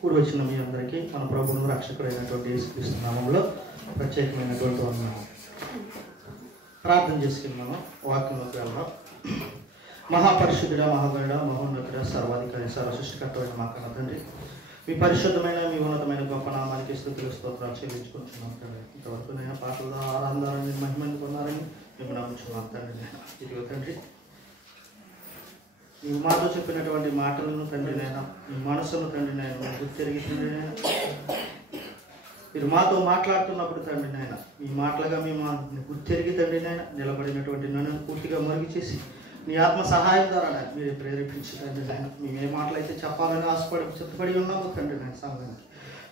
కూడి వచ్చిన మీ అందరికీ మన ప్రభువును రక్షకుడైనటువంటి యేసుక్రీస్తు నామములో ప్రత్యేకమైనటువంటి వందనాలు. ప్రార్థన చేసుకుని మనం వాక్యంలోకి వెళ్దాం. మహాపరిశుద్ధుడ, మహాగణుడ, మహోన్నతుడ, సర్వాధికారి, సర్వసృష్టికర్తమైన మా కన్న తండ్రి, మీ పరిశుద్ధమైన, మీ ఉన్నతమైన గొప్ప నామానికి స్తుతులు స్తోత్రాలు చెల్లించుకుంటున్నాం తండ్రి. ఇంతవరకు నేను పాటల ఆనందాన్ని మహిమని కొన్నారని మేము నమ్ముచున్నాం తండ్రి. ఇదిగో తండ్రి, ఈ మాతో చెప్పినటువంటి మాటలను తండ్రి నేను, మీ మనసును తండ్రి నేను గుర్తిరిగి తండ్రి నేను, మీరు మాతో మాట్లాడుతున్నప్పుడు తండ్రి నాయన, మీ మాటలుగా మేము గుర్తిరిగి తండ్రి నాయన నిలబడినటువంటి నన్ను పూర్తిగా మరుగు చేసి నీ ఆత్మ సహాయం ద్వారా మీరు ప్రేరేపించి తండ్రి నాయన, మేము ఏ మాటలు అయితే చెప్పాలని సిద్ధపడి ఉన్నాము తండ్రి నాయన సంఘానికి.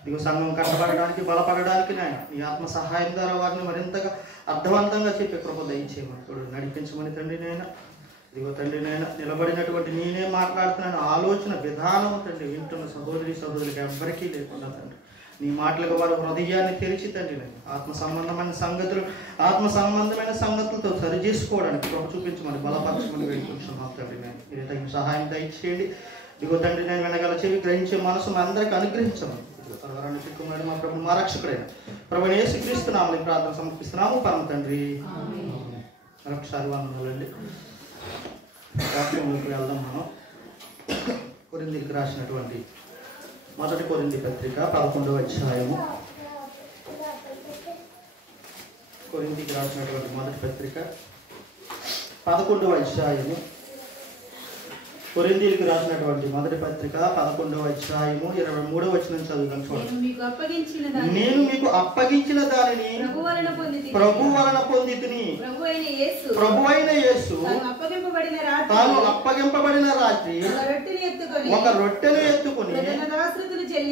ఇదిగో సంఘం కట్టబడడానికి, బలపడడానికి నాయన నీ ఆత్మ సహాయం ద్వారా వారిని మరింతగా అర్థవంతంగా చెప్పే కృప దయచేయమని నడిపించమని తండ్రి నాయన. ఇదిగో తండ్రి నాయన, నిలబడినటువంటి నేనే మాట్లాడుతున్నాను ఆలోచన విధానం తండ్రి వింటున్న సహోదరులకు ఎవ్వరికీ లేకుండా తండ్రి నీ మాటలకు వారు హృదయాన్ని తెరిచి తండ్రి ఆత్మ సంబంధమైన సంగతులతో సరిచేసుకోవడానికి కృప చూపించమని బలపరచమని వేడుకుంటున్నాం తండ్రి నేను. మీరు తగిన సహాయం దయచేయండి. ఇదిగో తండ్రి నేను వినగల చెవి గ్రహించే మనసు అందరికీ అనుగ్రహించమని చిక్కున్నాడు మా ప్రభు, మా రక్షకుడైన ప్రభుని యేసుక్రీస్తు నామములో ప్రార్థన సమర్పిస్తున్నాము పరమ తండ్రి. మరొకసారి వందనాలండి. వాక్యంలోకి వెళ్దాం మనం. కొరింథీయులకు రాసినటువంటి మొదటి కొరింథీ పత్రిక 11వ అధ్యాయము. కొరింథీయులకు రాసినటువంటి మొదటి పత్రిక 11వ అధ్యాయము. కొరింథీయులకు రాసినటువంటి మొదటి పత్రిక 11వ అధ్యాయము 23వ వచనం చదువుదాం. చూడండి. నేను మీకు అప్పగించిన దానిని ప్రభు వలన పొందితిని. ప్రభువైన యేసు తాను అప్పగింపబడిన రాత్రి ఒక రొట్టెను ఎత్తుకుని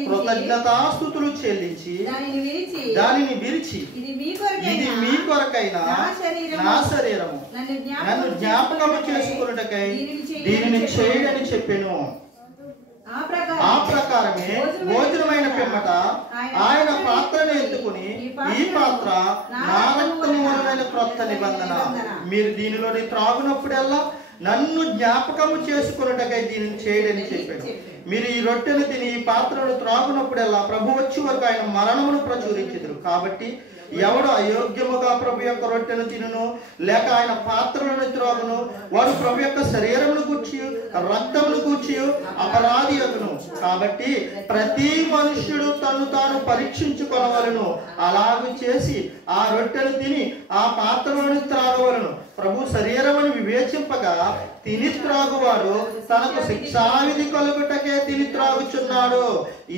కృతజ్ఞతాస్తుతులు చెల్లించి దానిని విరిచి, ఇది మీ కొరకైన నా శరీరము, నన్ను జ్ఞాపకము చేసుకొనుటకై దీనిని చేయడని చెప్పెను. ఆ ప్రకారమే భోజనమైన పిమ్మట ఆయన పాత్రను ఎత్తుకుని, ఈ పాత్ర నా రక్తము వలన క్రొత్త నిబంధన, మీరు దీనిలోని త్రాగునప్పుడల్లా నన్ను జ్ఞాపకము చేసుకున్నట్టుగా దీనిని చేయడని చెప్పాను. మీరు ఈ రొట్టెను తిని ఈ పాత్రను త్రాగునప్పుడల్లా ప్రభు వచ్చి వరకు ఆయన మరణమును ప్రచురించెదరు. కాబట్టి ఎవడు అయోగ్యముగా ప్రభు యొక్క రొట్టెను తినును లేక ఆయన పాత్రలను త్రాగును వాడు ప్రభు యొక్క శరీరమును గూర్చి రక్తమును గూర్చి అపరాధి అగును. కాబట్టి ప్రతి మనుష్యుడు తను తాను పరీక్షించుకొనవలను. అలాగూ చేసి ఆ రొట్టెను తిని ఆ పాత్రలను త్రాగవలను. ప్రభు శరీరమును వివేచింపగా తిని త్రాగువాడు తనకు శిక్షావిధి కలుగుటకే తిని త్రాగుచున్నాడు.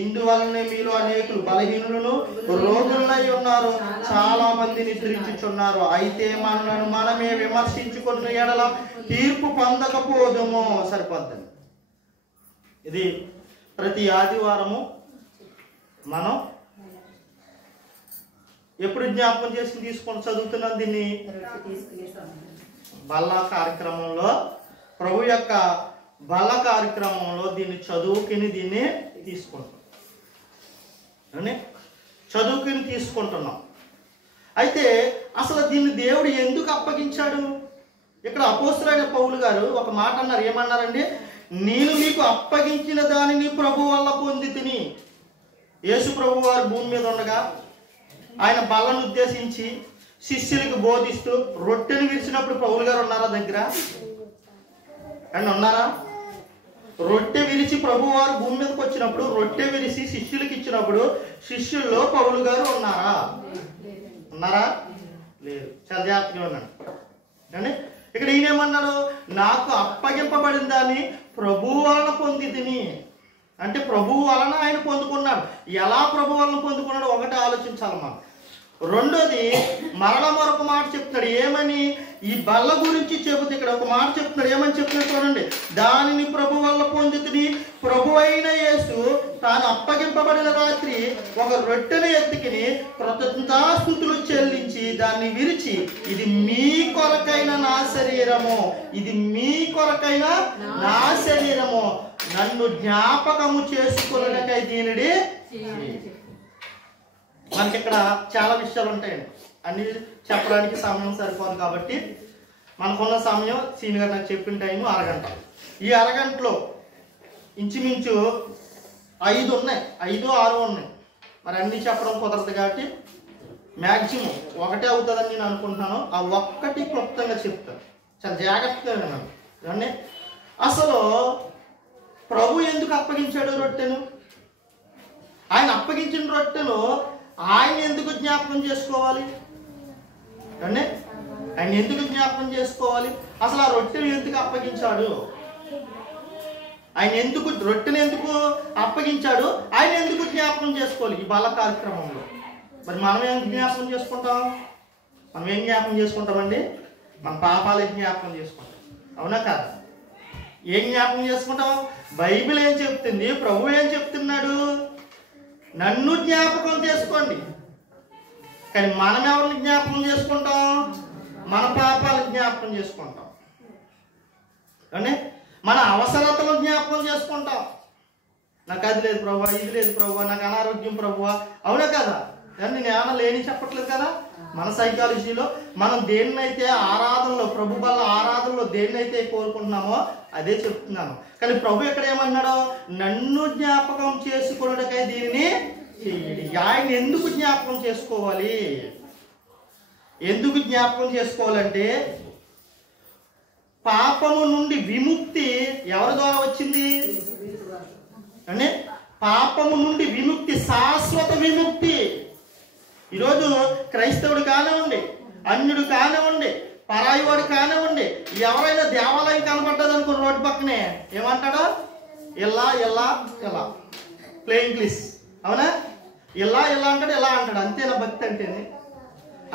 ఇందువలనే మీలో అనేకులు బలహీనులను రోగులై ఉన్నారు, చాలా మంది నిద్రించుచున్నారు. అయితే మనలను మనమే విమర్శించుకున్న ఎడల తీర్పు పొందకపోదుము. సరిపోద్దండి. ఇది ప్రతి ఆదివారము మనం ఎప్పుడు జ్ఞాపకం చేసి తీసుకొని చదువుతున్నాం. దీన్ని బల్ల కార్యక్రమంలో, ప్రభు యొక్క బల్ల కార్యక్రమంలో దీన్ని చదువుకుని దీన్ని తీసుకుంటాం, చదువుకుని తీసుకుంటున్నాం. అయితే అసలు దీన్ని దేవుడు ఎందుకు అప్పగించాడు? ఇక్కడ అపోస్తలుడైన పౌలు గారు ఒక మాట అన్నారు. ఏమన్నారండి? నేను మీకు అప్పగించిన దానిని ప్రభు వల్ల పొందితిని. యేసు ప్రభు వారు భూమి మీద ఉండగా ఆయన బల్లను ఉద్దేశించి శిష్యులకు బోధిస్తూ రొట్టెను విరిచినప్పుడు పౌలు గారు ఉన్నారా దగ్గర? అండ్ ఉన్నారా? రొట్టె విరిచి ప్రభు వారు భూమి మీదకి వచ్చినప్పుడు రొట్టె విరిచి శిష్యులకు ఇచ్చినప్పుడు శిష్యుల్లో పౌలు గారు ఉన్నారా? లేదు. చాలా జాగ్రత్తగా ఉన్నాడు. కానీ ఇక్కడ ఈయనేమన్నాడు? నాకు అప్పగింపబడిన దాన్ని ప్రభు వలన పొందితిని. అంటే ప్రభు వలన ఆయన పొందుకున్నాడు. ఎలా ప్రభు వలన పొందుకున్నాడు ఒకటి ఆలోచించాలి మనం. రెండోది మరల మరొక మాట చెప్తున్నాడు. ఏమని? ఈ బల్ల గురించి చెబుతూ ఇక్కడ ఒక మాట చెప్తున్నాడు. ఏమని చెప్తున్నాడు చూడండి. దానిని ప్రభు వల్ల పొందితిని. ప్రభు అయిన యేసు తాను అప్పగింపబడిన రాత్రి ఒక రొట్టెను ఎత్తుకుని కృతజ్ఞతాస్తుతులు చెల్లించి దాన్ని విరిచి, ఇది మీ కొరకైన నా శరీరము, ఇది మీ కొరకైన నా శరీరము, నన్ను జ్ఞాపకము చేసుకున్నకై దీనిని. మనకి ఇక్కడ చాలా విషయాలు ఉంటాయండి, అన్ని చెప్పడానికి సమయం సరిపోదు. కాబట్టి మనకున్న సమయం సీనియర్ నాకు చెప్పిన టైము అరగంట. ఈ అరగంటలో ఇంచుమించు 5 ఉన్నాయి, 5, 6 ఉన్నాయి. మరి అన్నీ చెప్పడం కుదరదు కాబట్టి మ్యాక్సిమం ఒకటే అవుతుందని నేను అనుకుంటున్నాను. ఆ ఒక్కటి క్లుప్తంగా చెప్తాను, చాలా జాగ్రత్తగా విన్నాను. కానీ అసలు ప్రభు ఎందుకు అప్పగించాడు రొట్టెను? ఆయన అప్పగించిన రొట్టెను ఆయన ఎందుకు జ్ఞాపకం చేసుకోవాలి? అంటే ఆయన ఎందుకు జ్ఞాపకం చేసుకోవాలి? అసలు ఆ రొట్టెను ఎందుకు అప్పగించాడు? ఆయన ఎందుకు రొట్టెను ఎందుకు అప్పగించాడు? ఆయన ఎందుకు జ్ఞాపకం చేసుకోవాలి ఈ బల కార్యక్రమంలో? మరి మనం ఏం జ్ఞాపకం చేసుకుంటాం? మనం ఏం జ్ఞాపకం చేసుకుంటామండి? మన పాపాలే జ్ఞాపకం చేసుకుంటాం, అవునా కాదా? ఏం జ్ఞాపకం చేసుకుంటాం? బైబిల్ ఏం చెప్తుంది, ప్రభు ఏం చెప్తున్నాడు? నన్ను జ్ఞాపకం చేసుకోండి. కానీ మనం ఎవరిని జ్ఞాపకం చేసుకుంటాం? మన పాపాలను జ్ఞాపకం చేసుకుంటాం. అంటే మన అవసరతను జ్ఞాపకం చేసుకుంటాం. నాకు అది లేదు ప్రభువా, ఇది లేదు ప్రభువా, నాకు అనారోగ్యం ప్రభువా, అవునా కదా? నేను ఏమన్నా లేని చెప్పట్లేదు కదా. మన సైకాలజీలో మనం దేన్నైతే ఆరాధనలో, ప్రభు వల్ల ఆరాధనలో దేన్నైతే కోరుకుంటున్నామో అదే చెప్తున్నాను. కానీ ప్రభు ఎక్కడ ఏమన్నాడో, నన్ను జ్ఞాపకం చేసుకున్నకై దీనిని చెయ్యి. ఆయన ఎందుకు జ్ఞాపకం చేసుకోవాలి? ఎందుకు జ్ఞాపకం చేసుకోవాలంటే పాపము నుండి విముక్తి ఎవరి ద్వారా వచ్చింది అంటే పాపము నుండి విముక్తి, శాశ్వత విముక్తి. ఈరోజు క్రైస్తవుడు కానివ్వండి, అన్యుడు కానివ్వండి, పరాయివాడు కానివ్వండి, ఎవరైనా దేవాలయం కనబడ్డది అనుకో రోడ్డు పక్కనే ఏమంటాడో, ఇలా ఇలా ఇలా ప్లే ఇంగ్లీష్, అవునా? ఇలా ఇలా అంటాడు, ఇలా అంటాడు. అంతేనా భక్తి అంటేనే?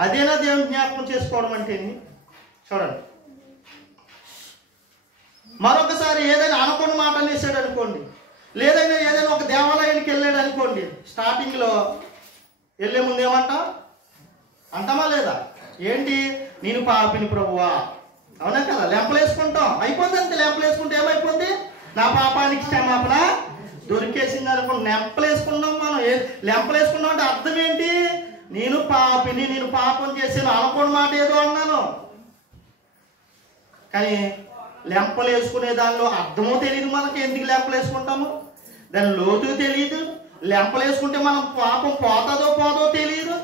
అదేనా దేవుని జ్ఞాపకం చేసుకోవడం అంటేని? చూడండి, మరొకసారి ఏదైనా అనుకున్న మాట అనేసాడు అనుకోండి, లేదైనా ఏదైనా ఒక దేవాలయానికి వెళ్ళాడు అనుకోండి, స్టార్టింగ్లో వెళ్ళే ముందు ఏమంటా అంటామా లేదా? ఏంటి, నేను పాపిని ప్రభువా, అవునా కదా? లెంపలేసుకుంటాం, అయిపోతుంది అంతే. లెంపలేసుకుంటే ఏమైపోతుంది? నా పాపానికి క్షమాపణ దొరికేసింది అనుకోండి. లెంపలేసుకున్నాం మనం. లెంపలేసుకున్నాం అంటే అర్థం ఏంటి? నేను పాపిని, నేను పాపం చేసాను, అనుకోని మాట ఏదో అన్నాను. కానీ లెంపలేసుకునే దానిలో అర్థమో తెలియదు మనకి. ఎందుకు లెంపలేసుకుంటాము? దాని లోతు తెలియదు. లెంపలేసుకుంటే మనం పాపం పోదో తెలియదు.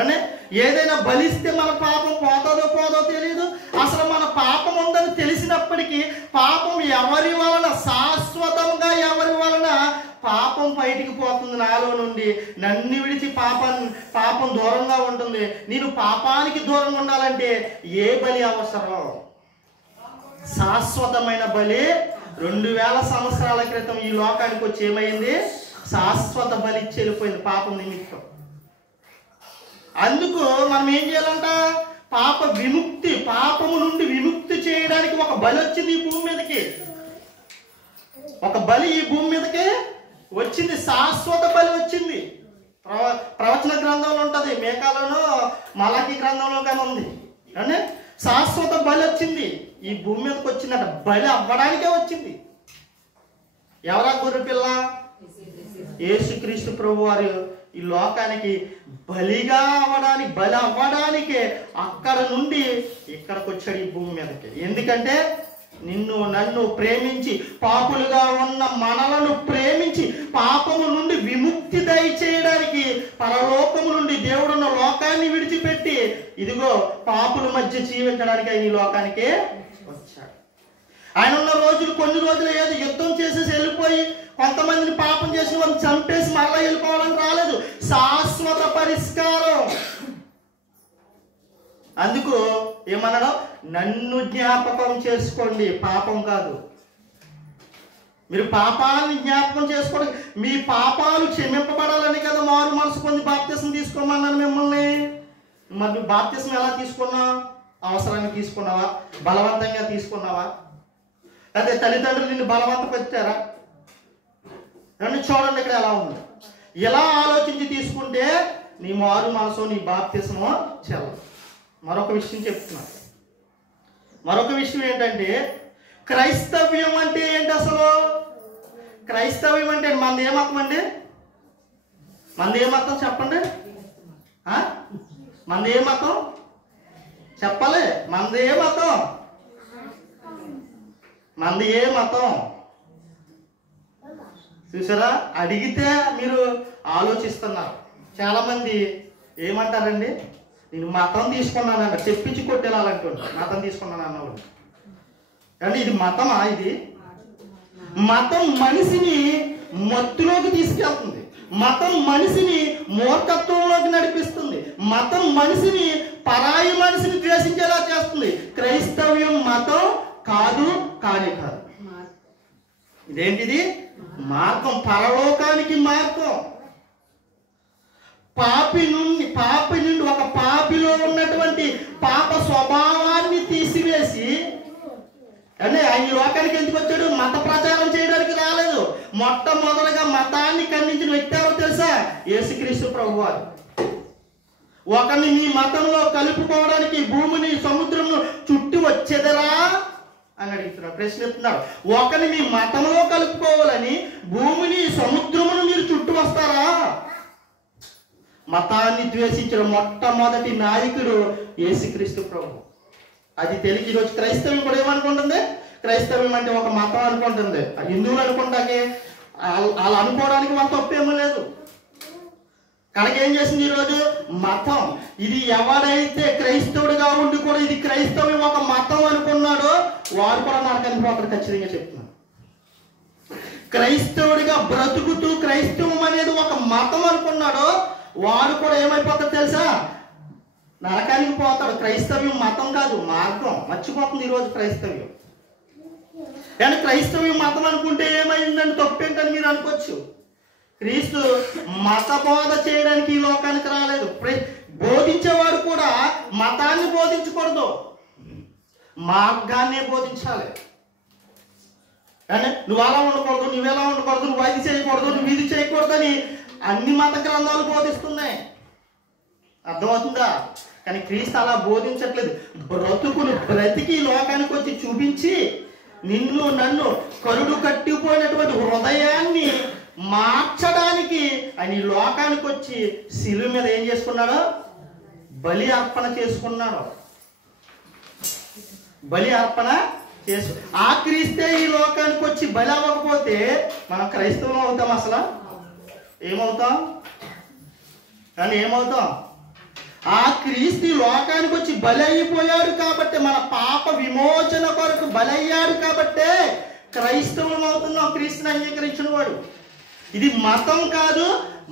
అంటే ఏదైనా బలిస్తే మన పాపం పోదో తెలియదు. అసలు మన పాపం ఉందని తెలిసినప్పటికీ పాపం ఎవరి వలన, శాశ్వతంగా ఎవరి వలన పాపం బయటికి పోతుంది నాలో నుండి. నన్ను విడిచి పాపం దూరంగా ఉంటుంది. నేను పాపానికి దూరంగా ఉండాలంటే ఏ బలి అవసరం? శాశ్వతమైన బలి. 2000 సంవత్సరాల క్రితం ఈ లోకానికి వచ్చి ఏమైంది? శాశ్వత బలి ఇచ్చి వెళ్ళిపోయింది పాపం నిమిత్తం. అందుకు మనం ఏం చేయాలంట? పాప విముక్తి, పాపము నుండి విముక్తి చేయడానికి ఒక బలి వచ్చింది ఈ భూమి మీదకి. ఒక బలి ఈ భూమి మీదకి వచ్చింది, శాశ్వత బలి వచ్చింది. ప్రవచన గ్రంథంలో ఉంటుంది, మేకాలోనో మలాకి గ్రంథంలో కానీ ఉంది. అంటే శాశ్వత బలి వచ్చింది, ఈ భూమి మీదకి వచ్చిందట. బలి అవ్వడానికే వచ్చింది. ఎవరా గొర్రెపిల్ల? యేసుక్రీస్తు ప్రభు వారు ఈ లోకానికి బలిగా అవ్వడానికి, బలి అవ్వడానికే అక్కడ నుండి ఇక్కడికి వచ్చాడు ఈ భూమి మీదకి. ఎందుకంటే నిన్ను నన్ను ప్రేమించి, పాపులుగా ఉన్న మనలను ప్రేమించి పాపము నుండి విముక్తి దయచేయడానికి పరలోకము నుండి దేవుడున్న లోకాన్ని విడిచిపెట్టి ఇదిగో పాపుల మధ్య జీవించడానికి ఆయన ఈ లోకానికే వచ్చాడు. ఆయన ఉన్న రోజులు కొన్ని రోజులు ఏదో యుద్ధం చేసేసి వెళ్ళిపోయి కొంతమందిని పాపం చేసిన వాళ్ళని చంపేసి మళ్ళీ వెళ్ళిపోవాలని రాలేదు. శాశ్వత పరిష్కారం. అందుకు ఏమన్నాడు? నన్ను జ్ఞాపకం చేసుకోండి. పాపం కాదు, మీరు పాపాలను జ్ఞాపకం చేసుకోండి. మీ పాపాలు క్షమింపబడాలని కదా మారు మనసు పొంది బాప్తిసం తీసుకోమన్నాను మిమ్మల్ని. మరి నువ్వు బాప్తిసం ఎలా తీసుకున్నావు? అవసరాన్ని తీసుకున్నావా? బలవంతంగా తీసుకున్నావా? అదే తల్లిదండ్రులు నిన్ను బలవంతపరిచారా? నన్ను చూడండి ఇక్కడ ఎలా ఉంది. ఎలా ఆలోచించి తీసుకుంటే నీ మారు మనసు, నీ బాప్తిసమో చెల్లదు. మరొక విషయం చెప్తున్నా. మరొక విషయం ఏంటంటే క్రైస్తవ్యం అంటే ఏంటి అసలు? క్రైస్తవ్యం అంటే మనది ఏ మతం అండి? మనది ఏ మతం చెప్పండి? మనది ఏ మతం చెప్పాలి? మనది ఏ మతం? మనది ఏ మతం చూసారా? అడిగితే మీరు ఆలోచిస్తున్నారు. చాలా మంది ఏమంటారండి, నేను మతం తీసుకున్నానంట, చెప్పించి కొట్టేలాలంటుంటారు. మతం తీసుకున్నాను అన్నవాడు. కానీ ఇది మతమా? ఇది మతం మనిషిని మత్తులోకి తీసుకెళ్తుంది. మతం మనిషిని మూర్ఖత్వంలోకి నడిపిస్తుంది. మతం మనిషిని పరాయి మనిషిని ద్వేషించేలా చేస్తుంది. క్రైస్తవ్యం మతం కాదు, కానే కాదు. ఇదేంటిది? మార్గం, పరలోకానికి మార్గం. పాపి నుండి ఒక పాపిలో ఉన్నటువంటి పాప స్వభావాన్ని తీసివేసి, అంటే ఆయన లోకానికి ఎందుకు వచ్చాడు? మత ప్రచారం చేయడానికి రాలేదు. మొట్టమొదటిగా మతాన్ని ఖండించిన వ్యక్తి ఎవరో తెలుసా? యేసుక్రీస్తు ప్రభువారు. ఒకరిని మీ మతంలో కలుపుకోవడానికి భూమిని సముద్రంను చుట్టి వచ్చేదరా అని అడుగుతున్నాడు, ప్రశ్నిస్తున్నాడు. ఒకరిని మీ మతంలో కలుపుకోవాలని భూమిని సముద్రమును మీరు చుట్టూ వస్తారా? మతాన్ని ద్వేషించిన మొట్టమొదటి నాయకుడు యేసుక్రీస్తు ప్రభు. అది తెలియక ఈరోజు క్రైస్తవం కూడా ఏమనుకుంటుంది? క్రైస్తవం అంటే ఒక మతం అనుకుంటుంది. హిందువులు అనుకుంటాకే వాళ్ళు అనుకోవడానికి మన తప్పేమో లేదు. కనుక ఏం చేసింది ఈరోజు? మతం. ఇది ఎవడైతే క్రైస్తవుడిగా ఉండి కూడా ఇది క్రైస్తవం ఒక మతం అనుకున్నాడో వాడు కూడా నరకానికి పోతాడు, ఖచ్చితంగా చెప్తున్నాను. క్రైస్తవుడిగా బ్రతుకుతూ క్రైస్తవం అనేది ఒక మతం అనుకున్నాడో వాడు కూడా ఏమైపోతాడు తెలుసా? నరకానికి పోతాడు. క్రైస్తవ్యం మతం కాదు, మార్గం. మర్చిపోతుంది ఈరోజు క్రైస్తవ్యం. కానీ క్రైస్తవ్యం మతం అనుకుంటే ఏమైందని, తప్పేంటని మీరు అనుకోవచ్చు. క్రీస్తు మత బోధ చేయడానికి ఈ లోకానికి రాలేదు. బోధించేవాడు కూడా మతాన్ని బోధించకూడదు, మార్గాన్నే బోధించాలి. కానీ నువ్వు అలా ఉండకూడదు, నువ్వెలా ఉండకూడదు, నువ్వు అది చేయకూడదు, నువ్వు ఇది చేయకూడదు అని అన్ని మత గ్రంథాలు బోధిస్తున్నాయి. అర్థమవుతుందా? కానీ క్రీస్తు అలా బోధించట్లేదు. బ్రతికి లోకానికి వచ్చి చూపించి నిన్ను నన్ను కరుడు కట్టిపోయినటువంటి హృదయాన్ని మార్చడానికి ఆయన ఈ లోకానికి వచ్చి శిలువ మీద ఏం చేసుకున్నాడు? బలి అర్పణ చేసుకున్నాడు. బలి అర్పణ ఆ క్రీస్తే ఈ లోకానికి వచ్చి బలి అవ్వకపోతే మనం క్రైస్తవం అవుతాం? అసలు ఏమవుతాం? కానీ ఏమవుతాం? ఆ క్రీస్తు లోకానికి వచ్చి బలి అయిపోయాడు కాబట్టి, మన పాప విమోచన కొరకు బలి అయ్యాడు కాబట్టే క్రైస్తవం అవుతున్నాం, క్రీస్తుని అంగీకరించిన వాడు. ఇది మతం కాదు,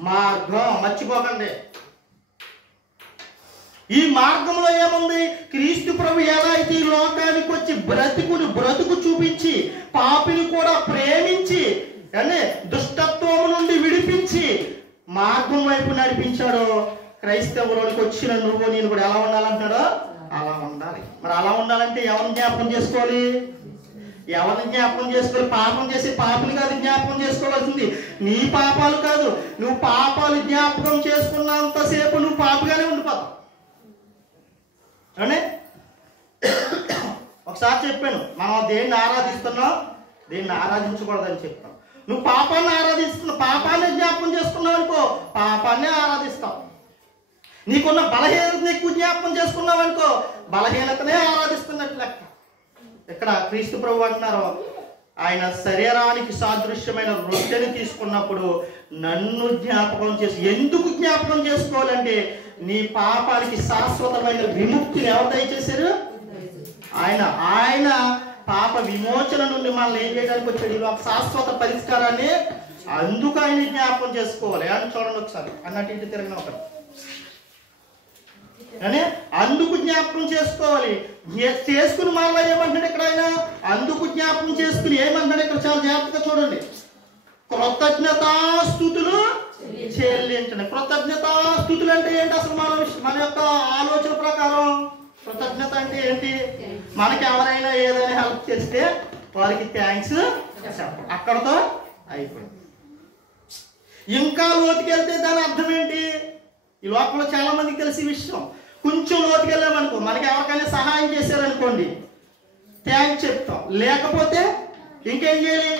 మార్గం. మర్చిపోకండి. ఈ మార్గంలో ఏముంది? క్రీస్తు ప్రభు ఎలా అయితే ఈ లోకానికి వచ్చి బ్రతుకు చూపించి పాపిని కూడా ప్రేమించి దుష్టత్వం నుండి విడిపించి మార్గం వైపు నడిపించాడో, క్రైస్తవులోనికి వచ్చిన నువ్వు నేను కూడా ఎలా ఉండాలంటున్నాడో అలా ఉండాలి. మరి అలా ఉండాలంటే ఎవరిని జ్ఞాపకం చేసుకోవాలి? ఎవరిని జ్ఞాపకం చేసుకోవాలి? పాపం చేసి పాపలు కాదు జ్ఞాపకం చేసుకోవాల్సింది. నీ పాపాలు కాదు. నువ్వు పాపాలు జ్ఞాపకం చేసుకున్నంతసేపు నువ్వు పాపిగానే ఉండిపోతావు. అంటే ఒకసారి చెప్పాను, మనం దేన్ని ఆరాధిస్తున్నావు, దేన్ని ఆరాధించకూడదని చెప్పాను. నువ్వు పాపాన్ని ఆరాధిస్తున్నావు, పాపాన్ని జ్ఞాపకం చేసుకున్నావు అనుకో, పాపాన్ని ఆరాధిస్తావు. నీకున్న బలహీనతను ఎక్కువ జ్ఞాపకం చేసుకున్నావు అనుకో, బలహీనతనే ఆరాధిస్తున్నట్లు లెక్క. ఇక్కడ క్రీస్తు ప్రభు అంటున్నారు, ఆయన శరీరానికి సాదృశ్యమైన రొట్టెని తీసుకున్నప్పుడు నన్ను జ్ఞాపకం చేసి, ఎందుకు జ్ఞాపకం చేసుకోవాలంటే నీ పాపానికి శాశ్వతమైన విముక్తిని ఎవరు దయచేశారు? ఆయన పాప విమోచన నుండి మనల్ని ఏం చేయడానికి వచ్చాడు? ఒక శాశ్వత పరిష్కారాన్ని. అందుకు ఆయన జ్ఞాపకం చేసుకోవాలి అని చూడండి ఒకసారి. అన్నట్టు ఇంటి తిరిగిన ఒకటి అని అందుకు జ్ఞాపకం చేసుకోవాలి. చేసుకుని మళ్ళీ ఏమంటాడు ఇక్కడ ఆయన? అందుకు జ్ఞాపకం చేసుకుని ఏమంటాడు ఇక్కడ? చాలా జాగ్రత్తగా చూడండి. కృతజ్ఞతాస్తుతులు చెల్లించండి. కృతజ్ఞతాస్తుతులు అంటే ఏంటి అసలు? మన యొక్క ఆలోచన ప్రకారం కృతజ్ఞత అంటే ఏంటి? మనకి ఎవరైనా ఏదైనా హెల్ప్ చేస్తే వారికి థ్యాంక్స్ చెప్పండి, అక్కడతో అయిపోయింది. ఇంకా లోతుకెళ్తే దాని అర్థం ఏంటి? ఈ లోకంలో చాలా మందికి తెలిసి విషయం. కొంచెం లోతుకెళ్ళామనుకో, మనకి ఎవరికైనా సహాయం చేశారనుకోండి, థ్యాంక్స్ చెప్తాం. లేకపోతే ఇంకేం చేయాలి?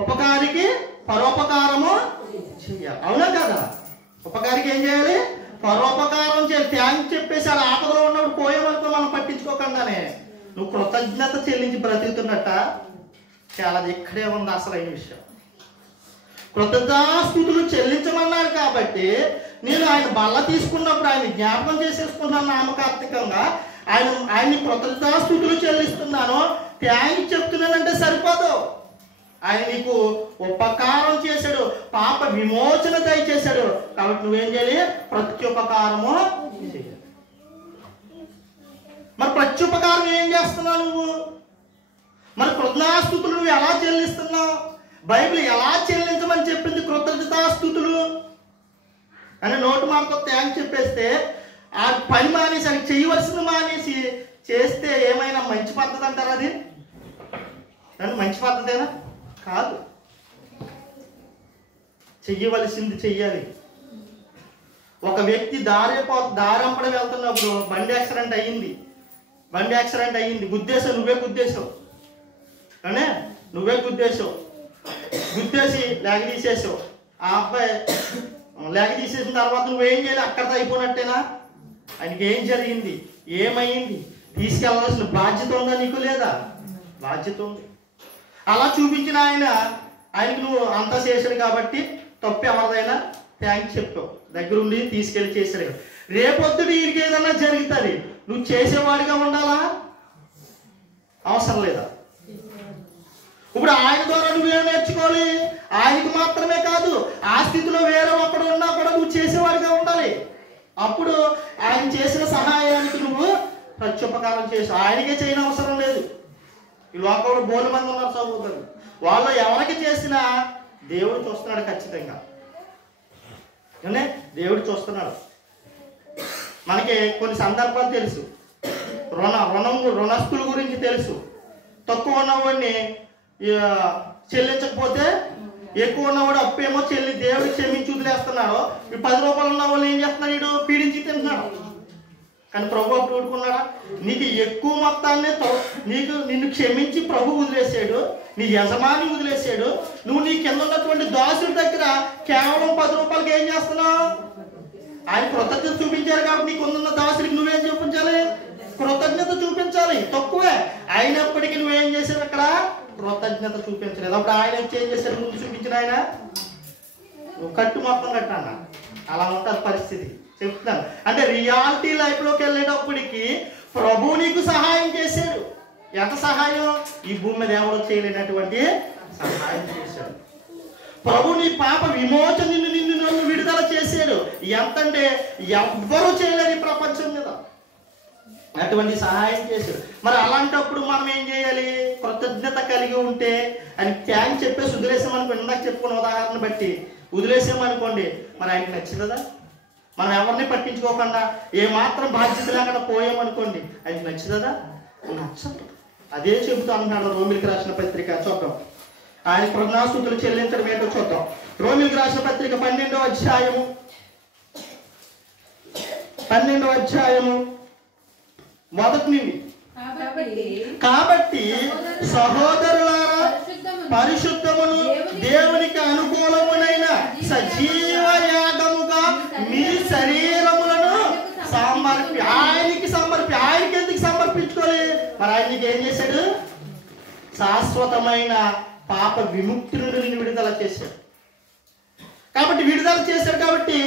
ఉపకారికి పరోపకారము చేయాలి. అవునా కదా? ఉపకారికి ఏం చేయాలి? పరోపకారం చేయాలి. థ్యాంక్స్ చెప్పేసి అలా ఆపదలో ఉన్నప్పుడు పోయామనుకో, మనం పట్టించుకోకుండానే నువ్వు కృతజ్ఞత చెల్లించి బ్రతుకుతున్నట్ట. చాలా ఇక్కడే ఉంది అసలైన విషయం. కృతజ్ఞతాస్తుతులు చెల్లించమన్నారు కాబట్టి నేను ఆయన బల్ల తీసుకున్నప్పుడు ఆయన జ్ఞాపకం చేసేసుకున్నాను నామకార్థికంగా. ఆయన్ని కృతజ్ఞతాస్తుతులు చెల్లిస్తున్నాను, థ్యాంక్స్ చెప్తున్నానంటే సరిపోదు. ఆయన నీకు ఉపకారం చేశాడు, పాప విమోచన దయచేశాడు. కాబట్టి నువ్వేం చేయాలి? ప్రత్యుపకారము చేయాలి. మరి ప్రత్యుపకారం ఏం చేస్తున్నావు నువ్వు? మరి కృతజ్ఞతాస్తుతులు నువ్వు ఎలా చెల్లిస్తున్నావు? బైబిల్ ఎలా చెల్లించమని చెప్పింది కృతజ్ఞతాస్తుతులు అని? నోటు మాటతో థ్యాంక్స్ చెప్పేస్తే ఆ పని మానేసి, అది చేయవలసింది మానేసి చేస్తే ఏమైనా మంచి పద్ధతి అంటారా? అది మంచి పద్ధతేనా? కాదు. చెయ్యవలసింది చెయ్యాలి. ఒక వ్యక్తి దారంపడ వెళ్తున్నప్పుడు బండి యాక్సిడెంట్ అయ్యింది. గుద్దేశావు, నువ్వే గుద్దేశావు అనే, నువ్వే గుద్దేశావు. గుద్దేసి లేక తీసేసావు. ఆ అబ్బాయి లేక తీసేసిన తర్వాత నువ్వేం చేయాలి? అక్కడితో అయిపోయినట్టేనా? ఆయనకి ఏం జరిగింది, ఏమైంది, తీసుకెళ్ళవలసిన బాధ్యత ఉందా నీకు? లేదా? బాధ్యత ఉంది. అలా చూపించిన ఆయనకు నువ్వు అంతా చేశాడు కాబట్టి తప్పు ఎవరిదైనా థ్యాంక్స్ చెప్పావు, దగ్గరుండి తీసుకెళ్ళి చేశాడు. రేపొద్దుడు ఈయనకి ఏదన్నా జరుగుతుంది, నువ్వు చేసేవాడిగా ఉండాలా? అవసరం లేదా? ఇప్పుడు ఆయన ద్వారా నువ్వేం నేర్చుకోవాలి? ఆయనకు మాత్రమే కాదు, ఆ స్థితిలో వేరే ఒక్కడు ఉన్నా కూడా నువ్వు చేసేవాడిగా ఉండాలి. అప్పుడు ఆయన చేసిన సహాయానికి నువ్వు ప్రత్యుపకారం చేసి, ఆయనకే చేయని అవసరం లేదు. ఈ లోకంలో బోలు మంది ఉన్నారు సహోదరులు, వాళ్ళు ఎవరికి చేసినా దేవుడు చూస్తున్నాడు ఖచ్చితంగా. దేవుడు చూస్తున్నాడు. మనకి కొన్ని సందర్భాలు తెలుసు, రుణస్తుల గురించి తెలుసు. తక్కువ ఉన్నవాడిని చెల్లించకపోతే ఎక్కువ ఉన్నవాడు అప్పేమో దేవుడు క్షమించి వదిలేస్తున్నాడు. ఈ 10 రూపాయలు ఉన్న వాళ్ళు ఏం చేస్తున్నాడు? వీడు పీడించి తింటున్నాడు. కానీ ప్రభు అప్పుడు ఊరుకున్నాడా? నీకు ఎక్కువ మొత్తాన్ని నిన్ను క్షమించి ప్రభు వదిలేసాడు, నీ యజమాని వదిలేసాడు. నువ్వు నీ కింద ఉన్నటువంటి దాసుల దగ్గర కేవలం 10 రూపాయలకి ఏం చేస్తున్నావు? ఆయన కృతజ్ఞత చూపించారు కాబట్టి నీకు ఉన్న దాసుడికి నువ్వేం చూపించాలి? కృతజ్ఞత చూపించాలి. తక్కువే అయినప్పటికీ నువ్వేం చేసావు? అక్కడ కృతజ్ఞత చూపించలేదు. అప్పుడు ఆయన ఏం చేశాడు? ముందు చూపించిన ఆయన నువ్వు కట్టు మొత్తం కట్టాను. అలా ఉంటుంది పరిస్థితి. చెప్తున్నాను అంటే రియాలిటీ లైఫ్లోకి వెళ్ళేటప్పటికి ప్రభు నీకు సహాయం చేశాడు. ఎంత సహాయం? ఈ భూమి మీద ఎవరో చేయలేనటువంటి సహాయం చేశాడు. ప్రభు నీ పాప విమోచన నిన్ను విడుదల చేశాడు. ఎంతంటే ఎవ్వరూ చేయలేని ప్రపంచం మీద అటువంటి సహాయం చేశాడు. మరి అలాంటప్పుడు మనం ఏం చేయాలి? కృతజ్ఞత కలిగి ఉంటే ఆయన థ్యాంక్స్ చెప్పేసి వదిలేసామనుకోండి, ఇందాక చెప్పుకున్న ఉదాహరణ బట్టి వదిలేసామనుకోండి, మరి ఆయనకి నచ్చిందా? మనం ఎవరిని పట్టించుకోకుండా ఏమాత్రం బాధ్యత లేకుండా పోయామనుకోండి, ఆయనకి నచ్చిందా? నచ్చదు. అదే చెబుతూ అంటున్నాడు రోమిలికి రాసిన పత్రిక. చూద్దాం ఆయన కృతజ్ఞతాస్తుతులు చెల్లించడం ఏంటో చూద్దాం. రోమిలికి రాసిన పత్రిక 12వ అధ్యాయము మొదటి నుండి. కాబట్టి సహోదరులారా, పరిశుద్ధమును దేవునికి అనుకూలమునైన సజీవ యాగముగా మీ శరీరములను ఆయనకి ఎందుకు సమర్పించుకోవాలి? మరి ఆయనకి ఏం చేశాడు? శాశ్వతమైన పాప విముక్తి నుండి నిన్ను విడుదల చేశాడు. కాబట్టి విడుదల చేశాడు కాబట్టి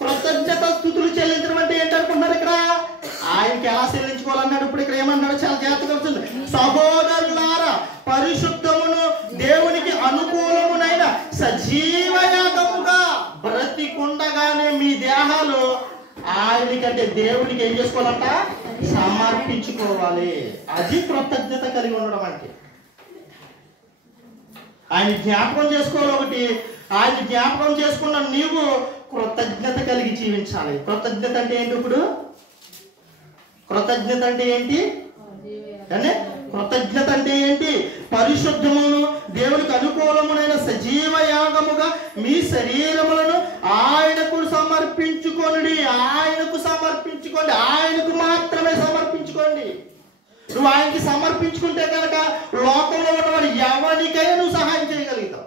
కృతజ్ఞత స్తుతులు చెల్లించడం అంటే ఏంటనుకుంటున్నారు? ఇక్కడ ఆయనకి ఎలా చెల్లించుకోవాలన్నాడు. ఇప్పుడు ఇక్కడ ఏమన్నాడు? చాలా జాగ్రత్తగా వచ్చింది. సహోదరులారా, పరిశుద్ధమును దేవునికి అనుకూలమునైన సజీవ యాగముగా బ్రతికుండగానే మీ దేహాలు ఆయనకంటే దేవునికి ఏం చేసుకోవాలంట? సమర్పించుకోవాలి. అది కృతజ్ఞత కలిగి ఉండడం అంటే. ఆయన జ్ఞాపకం చేసుకోవాలి. ఒకటి ఆయన జ్ఞాపకం చేసుకున్న నీవు కృతజ్ఞత కలిగి జీవించాలి. కృతజ్ఞత అంటే ఏంటి? ఇప్పుడు కృతజ్ఞత అంటే ఏంటి? అంటే కృతజ్ఞత అంటే ఏంటి? పరిశుద్ధమును దేవునికి అనుకూలమునైన సజీవ యాగముగా మీ శరీరములను ఆయనకు సమర్పించుకోండి. ఆయనకు మాత్రమే సమర్పించుకోండి. నువ్వు ఆయనకి సమర్పించుకుంటే కనుక లోకంలో ఉన్నవాడు ఎవరికైనా నువ్వు సహాయం చేయగలుగుతావు.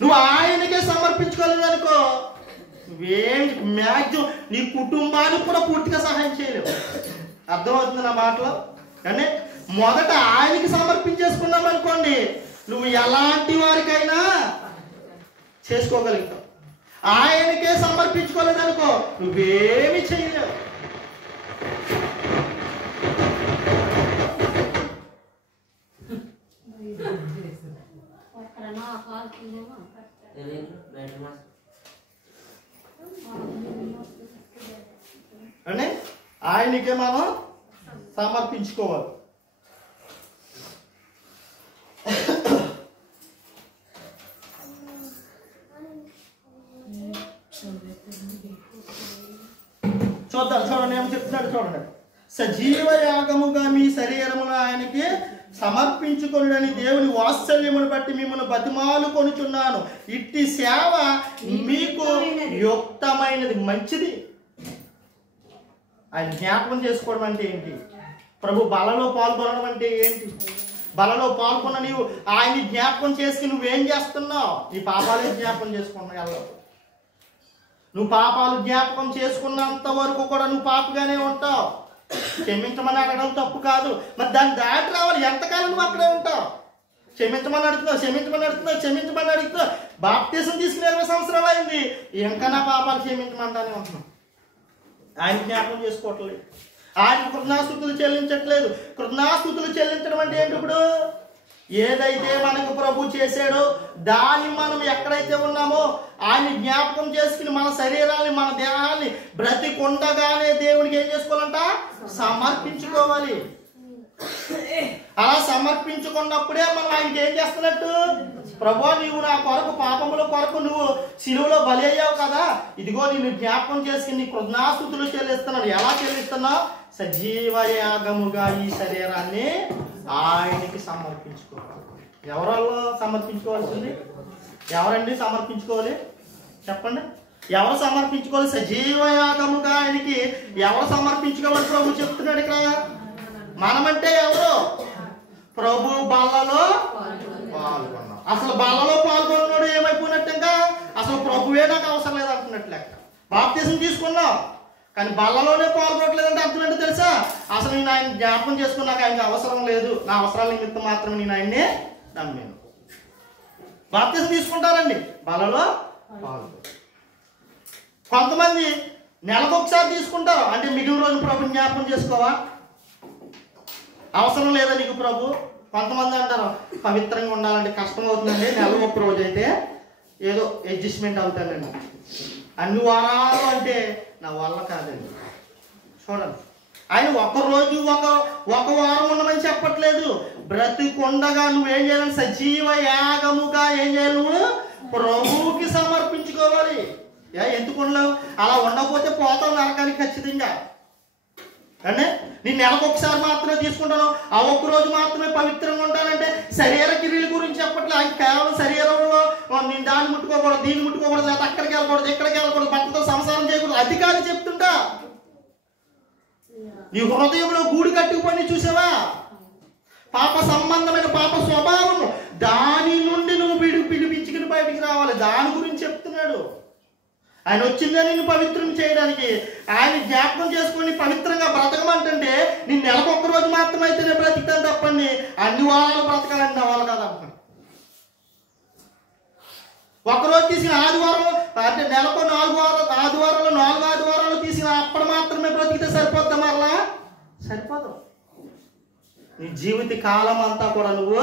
నువ్వు ఆయనకే సమర్పించుకోలేదనుకో, మ్యాక్సిమం నీ కుటుంబానికి కూడా పూర్తిగా సహాయం చేయలేవు. అర్థమవుతుంది నా మాటలో? అంటే మొదట ఆయనకి సమర్పించేసుకున్నాం అనుకోండి, నువ్వు ఎలాంటి వారికైనా చేసుకోగలుగుతావు. ఆయనకే సమర్పించుకోలేదనుకో నువ్వేమి చేయలేవు. అంటే ఆయనకే మనం సమర్పించుకోవాలి. చూడండి ఏం చెప్తున్నాడు చూడండి. సజీవ యాగముగా మీ శరీరమును ఆయనకి సమర్పించుకొనుడని దేవుని వాత్సల్యమును బట్టి మిమ్మల్ని బతిమాలు కొనుచున్నాను. ఇట్టి సేవ మీకు యుక్తమైనది, మంచిది. ఆయన జ్ఞాపకం చేసుకోవడం అంటే ఏంటి? ప్రభు బలలో పాల్గొనడం అంటే ఏంటి? బలలో పాల్గొన్న నీవు ఆయన్ని జ్ఞాపకం చేసి నువ్వేం చేస్తున్నావు? నీ పాపాలే జ్ఞాపకం చేసుకున్నావు. నువ్వు పాపాలు జ్ఞాపకం చేసుకున్నంత వరకు కూడా నువ్వు పాపగానే ఉంటావు. క్షమించమని అడగడం తప్పు కాదు, మరి దాన్ని దాటి రావాలి. ఎంతకాలం నువ్వు అక్కడే ఉంటావు? క్షమించమని అడుగుతున్నావు. బాప్తీసం తీసుకుని 20 సంవత్సరాలు అయింది, ఇంకా నా పాపాలు క్షమించమంటానే ఉంటున్నావు. ఆయన జ్ఞాపకం చేసుకోవట్లేదు, ఆయన కృతజ్ఞాస్తుతులు చెల్లించట్లేదు. కృతజ్ఞాస్తుతులు చెల్లించడం అంటే ఏంటి? ఇప్పుడు ఏదైతే మనకు ప్రభు చేశాడో దాన్ని మనం ఎక్కడైతే ఉన్నామో ఆయన జ్ఞాపకం చేసుకుని మన శరీరాన్ని, మన దేహాన్ని బ్రతికుండగానే దేవునికి ఏం చేసుకోవాలంట? సమర్పించుకోవాలి. అలా సమర్పించుకున్నప్పుడే మనం ఆయనకి ఏం చేస్తున్నట్టు? ప్రభు నీవు నా కొరకు, పాపముల కొరకు నువ్వు శిలువలో బలి అయ్యావు కదా, ఇదిగో నేను జ్ఞాపకం చేసుకుని నీ కృతజ్ఞాస్తుతులు చెల్లిస్తున్నాను. ఎలా చెల్లిస్తున్నావు? సజీవ యాగముగా ఈ శరీరాన్ని ఆయనకి సమర్పించుకోవాలి. ఎవరల్లో సమర్పించుకోవాల్సింది? ఎవరండి సమర్పించుకోవాలి? చెప్పండి, ఎవరు సమర్పించుకోవాలి? సజీవ యాగముగా ఆయనకి ఎవరు సమర్పించుకోవాలి? ప్రభు చెప్తున్నాడు ఇక్కడ. మనమంటే ఎవరు? ప్రభు బల్లలో పాల్గొన్నాం. అసలు బల్లలో పాల్గొన్నాడు ఏమైపోయినట్టు? ఇంకా అసలు ప్రభువే నాకు అవసరం లేదు అంటున్నట్లు లెక్క. బాప్తీసం తీసుకున్నాం కానీ బల్లలోనే పాల్గొనట్లేదంటే అర్థం ఏంటో తెలుసా? అసలు నేను ఆయన జ్ఞాపకం చేసుకున్నాక ఆయనకి అవసరం లేదు, నా అవసరాల నిమిత్తం మాత్రమే నేను ఆయన్ని నమ్మాను. బాప్తీసం తీసుకుంటారండి, బల్లలో పాల్గొ. కొంతమంది నెలకొకసారి తీసుకుంటారు. అంటే మిగిలిన రోజు ప్రభు జ్ఞాపకం చేసుకోవా? అవసరం లేదా నీకు ప్రభు? కొంతమంది అంటారు పవిత్రంగా ఉండాలంటే కష్టం అవుతుందండి, నెల 1 రోజు అయితే ఏదో అడ్జస్ట్మెంట్ అవుతానండి, అన్ని వారాలు అంటే నా వల్ల కాదండి. చూడండి, ఆయన ఒకరోజు ఒక వారం ఉండమని చెప్పట్లేదు. బ్రతికొండగా నువ్వేం చేయాలని? సజీవ యాగముగా ఏం చేయాలి? నువ్వు ప్రభువుకి సమర్పించుకోవాలి. ఎందుకు ఉండలేవు? అలా ఉండకపోతే పోతావు నరకానికి ఖచ్చితంగా. అంటే నేను నెలకొకసారి మాత్రమే తీసుకుంటాను, ఆ 1 రోజు మాత్రమే పవిత్రంగా ఉంటానంటే శరీర క్రియల గురించి చెప్పట్లేదు. ఆయన కేవలం శరీరంలో నేను దాన్ని ముట్టుకోకూడదు, దీన్ని ముట్టుకోకూడదు, లేదా అక్కడికి వెళ్ళకూడదు, ఇక్కడికి వెళ్ళకూడదు, భర్తతో సంసారం చేయకూడదు, అధికారి చెప్తుంటా. నీ హృదయంలో గూడు కట్టుకుపోయి చూసావా? పాప సంబంధమైన పాప స్వభావము, దాని నుండి నువ్వు పిలిపించుకుని బయటికి రావాలి. దాని గురించి చెప్తున్నాడు. ఆయన వచ్చిందే నిన్ను పవిత్రం చేయడానికి. ఆయన జ్ఞాపకం చేసుకొని పవిత్రంగా బ్రతకమంటే నేను నెలకు 1 రోజు మాత్రమైతే నేను బ్రతికితాను తప్పండి, అన్ని వారాలు బ్రతకాలని నా వాళ్ళు కదా. 1 రోజు తీసిన ఆదివారం అంటే నెలకు 4 ఆదివారాలు 4 ఆదివారాలు తీసిన అప్పుడు మాత్రమే బ్రతికితే సరిపోద్దా? మరలా సరిపోదు. నీ జీవిత కాలం అంతా కూడా నువ్వు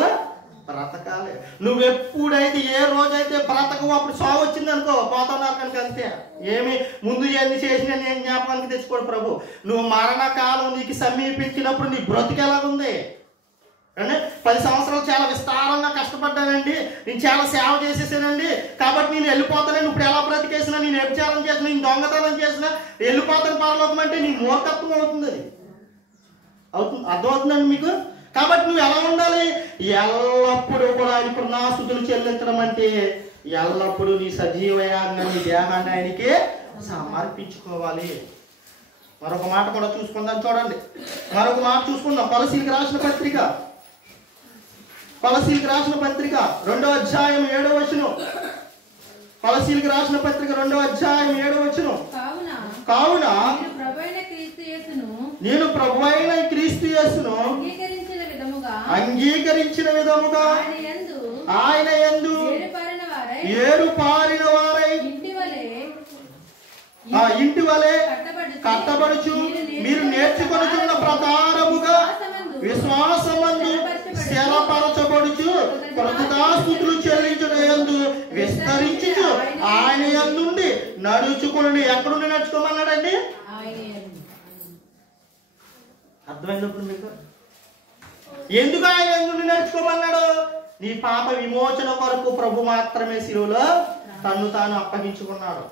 బ్రతకాలి. నువ్వెప్పుడైతే ఏ రోజైతే బ్రతకవు అప్పుడు సావు వచ్చింది అనుకో, పోతావు నరకానికి. అంతే. ఏమి ముందు ఎన్ని చేసినా నేను జ్ఞాపకానికి తెచ్చుకోడు ప్రభు. నువ్వు మరణకాలం నీకు సమీపించినప్పుడు నీ బ్రతుకు ఎలాగుంది? అంటే 10 సంవత్సరాలు చాలా విస్తారంగా కష్టపడ్డానండి, నేను చాలా సేవ చేసేసానండి, కాబట్టి నేను వెళ్ళిపోతానని ఇప్పుడు ఎలా బ్రతికేసినా, నేను వ్యభిచారం చేసినా, నేను దొంగతనం చేసినా వెళ్ళిపోతాను పరలోకం అంటే నీ మూర్ఖత్వం అవుతుంది. అది అవుతుంది. అర్థమవుతుందండి మీకు? కాబట్టి నువ్వు ఎలా ఉండాలి? ఎల్లప్పుడూ కూడా ఆయన కృతజ్ఞతాస్తుతులు చెల్లించడం అంటే ఎల్లప్పుడూ నీ సజీవ యాగంగా నీ దేహాన్ని ఆయనకి సమర్పించుకోవాలి. మరొక మాట కూడా చూసుకుందాం. చూడండి, మరొక మాట చూసుకుందాం. కొలసీలకు రాసిన పత్రిక 2వ అధ్యాయం 7వ వచనం. కొలసీలకు రాసిన పత్రిక 2వ అధ్యాయం 7వ వచనం. కావున నేను ప్రభువైన క్రీస్తు యేసును అంగీకరించిన విధముగా ఆయన యందు ఏరు పారిన వారై ఇంటి వలె కట్టబడుచు మీరు నేర్చుకొనుచున్న ప్రకారముగా విశ్వాసమందు స్థిరపరచబడుచు కృతజ్ఞతాస్తుతులు చెల్లించుటయందు విస్తరించుచు ఆయన యందు నడుచుకుని. ఎక్కడుండి నడుచుకోమన్నాడండి? అర్థమైనప్పుడు మీకు ఎందుకు ఆయన యందు నడుచుకోమన్నాడు? నీ పాప విమోచన కొరకు ప్రభు మాత్రమే శిలువలో తన్ను తాను అప్పగించుకున్నాడు.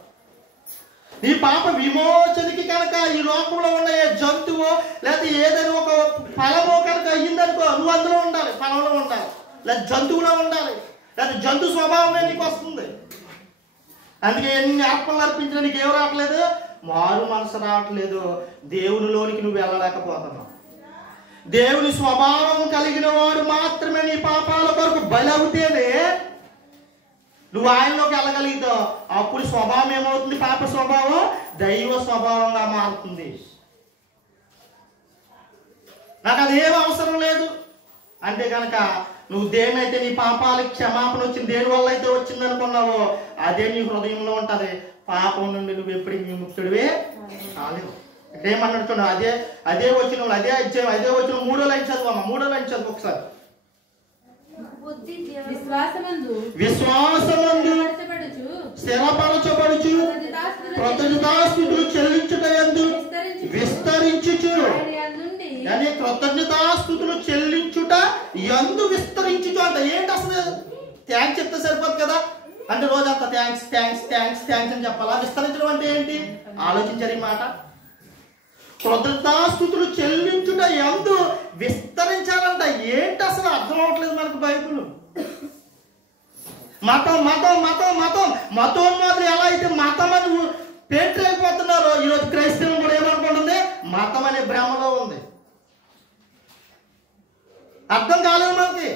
నీ పాప విమోచనకి కనుక ఈ లోకంలో ఉన్న ఏ జంతువు లేదా ఏదైనా ఒక ఫలమో కనుక అయ్యిందనుకో, నువ్వు అందులో ఉండాలి, ఫలంలో ఉండాలి, లేదా జంతువులో ఉండాలి, లేదా జంతు స్వభావమే నీకు వస్తుంది. అందుకే ఎన్ని ఆత్మలు అర్పించినా నీకు ఏం రావట్లేదు? మారు మనసు రావట్లేదు. దేవునిలోనికి నువ్వు వెళ్ళలేకపోతున్నావు. దేవుని స్వభావం కలిగిన వాడు మాత్రమే నీ పాపాల కొరకు బలి అవుతేనే నువ్వు ఆయనలోకి వెళ్ళగలుగుతావు. అప్పుడు స్వభావం ఏమవుతుంది? పాప స్వభావం దైవ స్వభావంగా మారుతుంది. నాకు అదేం అవసరం లేదు అంటే కనుక నువ్వు దేనైతే నీ పాపాలకు క్షమాపణ వచ్చింది, దేని వల్ల అయితే వచ్చింది అనుకున్నావో అదే నీ హృదయంలో ఉంటది. పాపం నుండి నువ్వు ఎప్పటికీ విముక్తుడివే కాలేవు. అంటే ఏమన్నాడు చూడండి, అదే వచ్చిన అదే అధ్యాయం అదే వచ్చిన 3వ లైన్ చదువు. 3వ లైన్ చదువు ఒకసారి. విశ్వాసమందు స్థిరపరచబడుచు కృతజ్ఞతాస్తుతులు చెల్లించుటయందు విస్తరించుచు. అని కృతజ్ఞతాస్తుతులు చెల్లించుట యందు విస్తరించుచు అంట. ఏంటి అసలు? థ్యాంక్స్ చెప్తే సరిపోదు కదా అంటే రోజంతా థ్యాంక్స్ థ్యాంక్స్ థ్యాంక్స్ థ్యాంక్స్ అని చెప్పాలా? విస్తరించడం అంటే ఏంటి? ఆలోచించారు ఈ మాట. కృతజ్ఞతాస్తుతులు చెల్లించుట యందు విస్తరించాలంట. ఏంటి అసలు? అర్థం అవట్లేదు మనకు బైబిల్. మతం మతం మతం మతం మతోన్మాదులు ఎలా అయితే మతం అని పేట్లు అయిపోతున్నారో ఈరోజు క్రైస్తవం కూడా ఏమనుకుంటుంది? మతం అనే భ్రమలో ఉంది. అర్థం కాలేదు మనకి.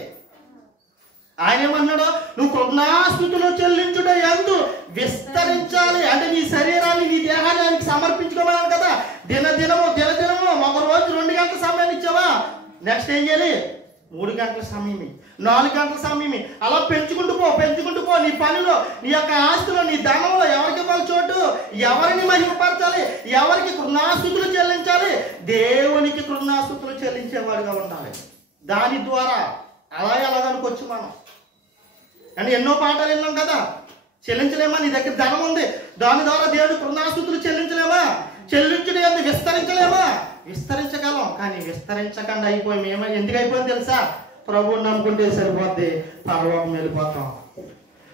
ఆయన ఏమన్నాడు? నువ్వు కృతజ్ఞతాస్తుతులు చెల్లించుట యందు విస్తరించాలి అంటే నీ శరీరాన్ని నీ దేహాన్ని ఆయనకి సమర్పించుకోమన్నాను కదా. దినదినము ఒక రోజు 2 గంటల సమయాన్ని ఇచ్చావా, నెక్స్ట్ ఏం చేయాలి? 3 గంటల సమయమి, 4 గంటల సమయమి, అలా పెంచుకుంటూ పో. నీ పనిలో, నీ యొక్క ఆస్తిలో, నీ ధనంలో ఎవరికి ఇవ్వాలి చోటు, ఎవరిని మహిమపరచాలి, ఎవరికి కృతజ్ఞతాస్తుతులు చెల్లించాలి? దేవునికి కృతజ్ఞతాస్తుతులు చెల్లించేవాడుగా ఉండాలి. దాని ద్వారా అలాగనుకోవచ్చు మనం. అంటే ఎన్నో పాఠాలు విన్నాం కదా. చెల్లించలేమా? నీ దగ్గర ధనం ఉంది, దాని ద్వారా దేవుడి కృతజ్ఞతాస్తుతులు చెల్లించలేమా? చెల్లించడం ఎందుకు? విస్తరించలేమా? విస్తరించగలం. కానీ విస్తరించకుండా అయిపోయి మేము ఎందుకు అయిపోయింది తెలుసా? ప్రభువుని నమ్ముకుంటే సరిపోద్ది, పరలోకం వెళ్ళిపోతాం.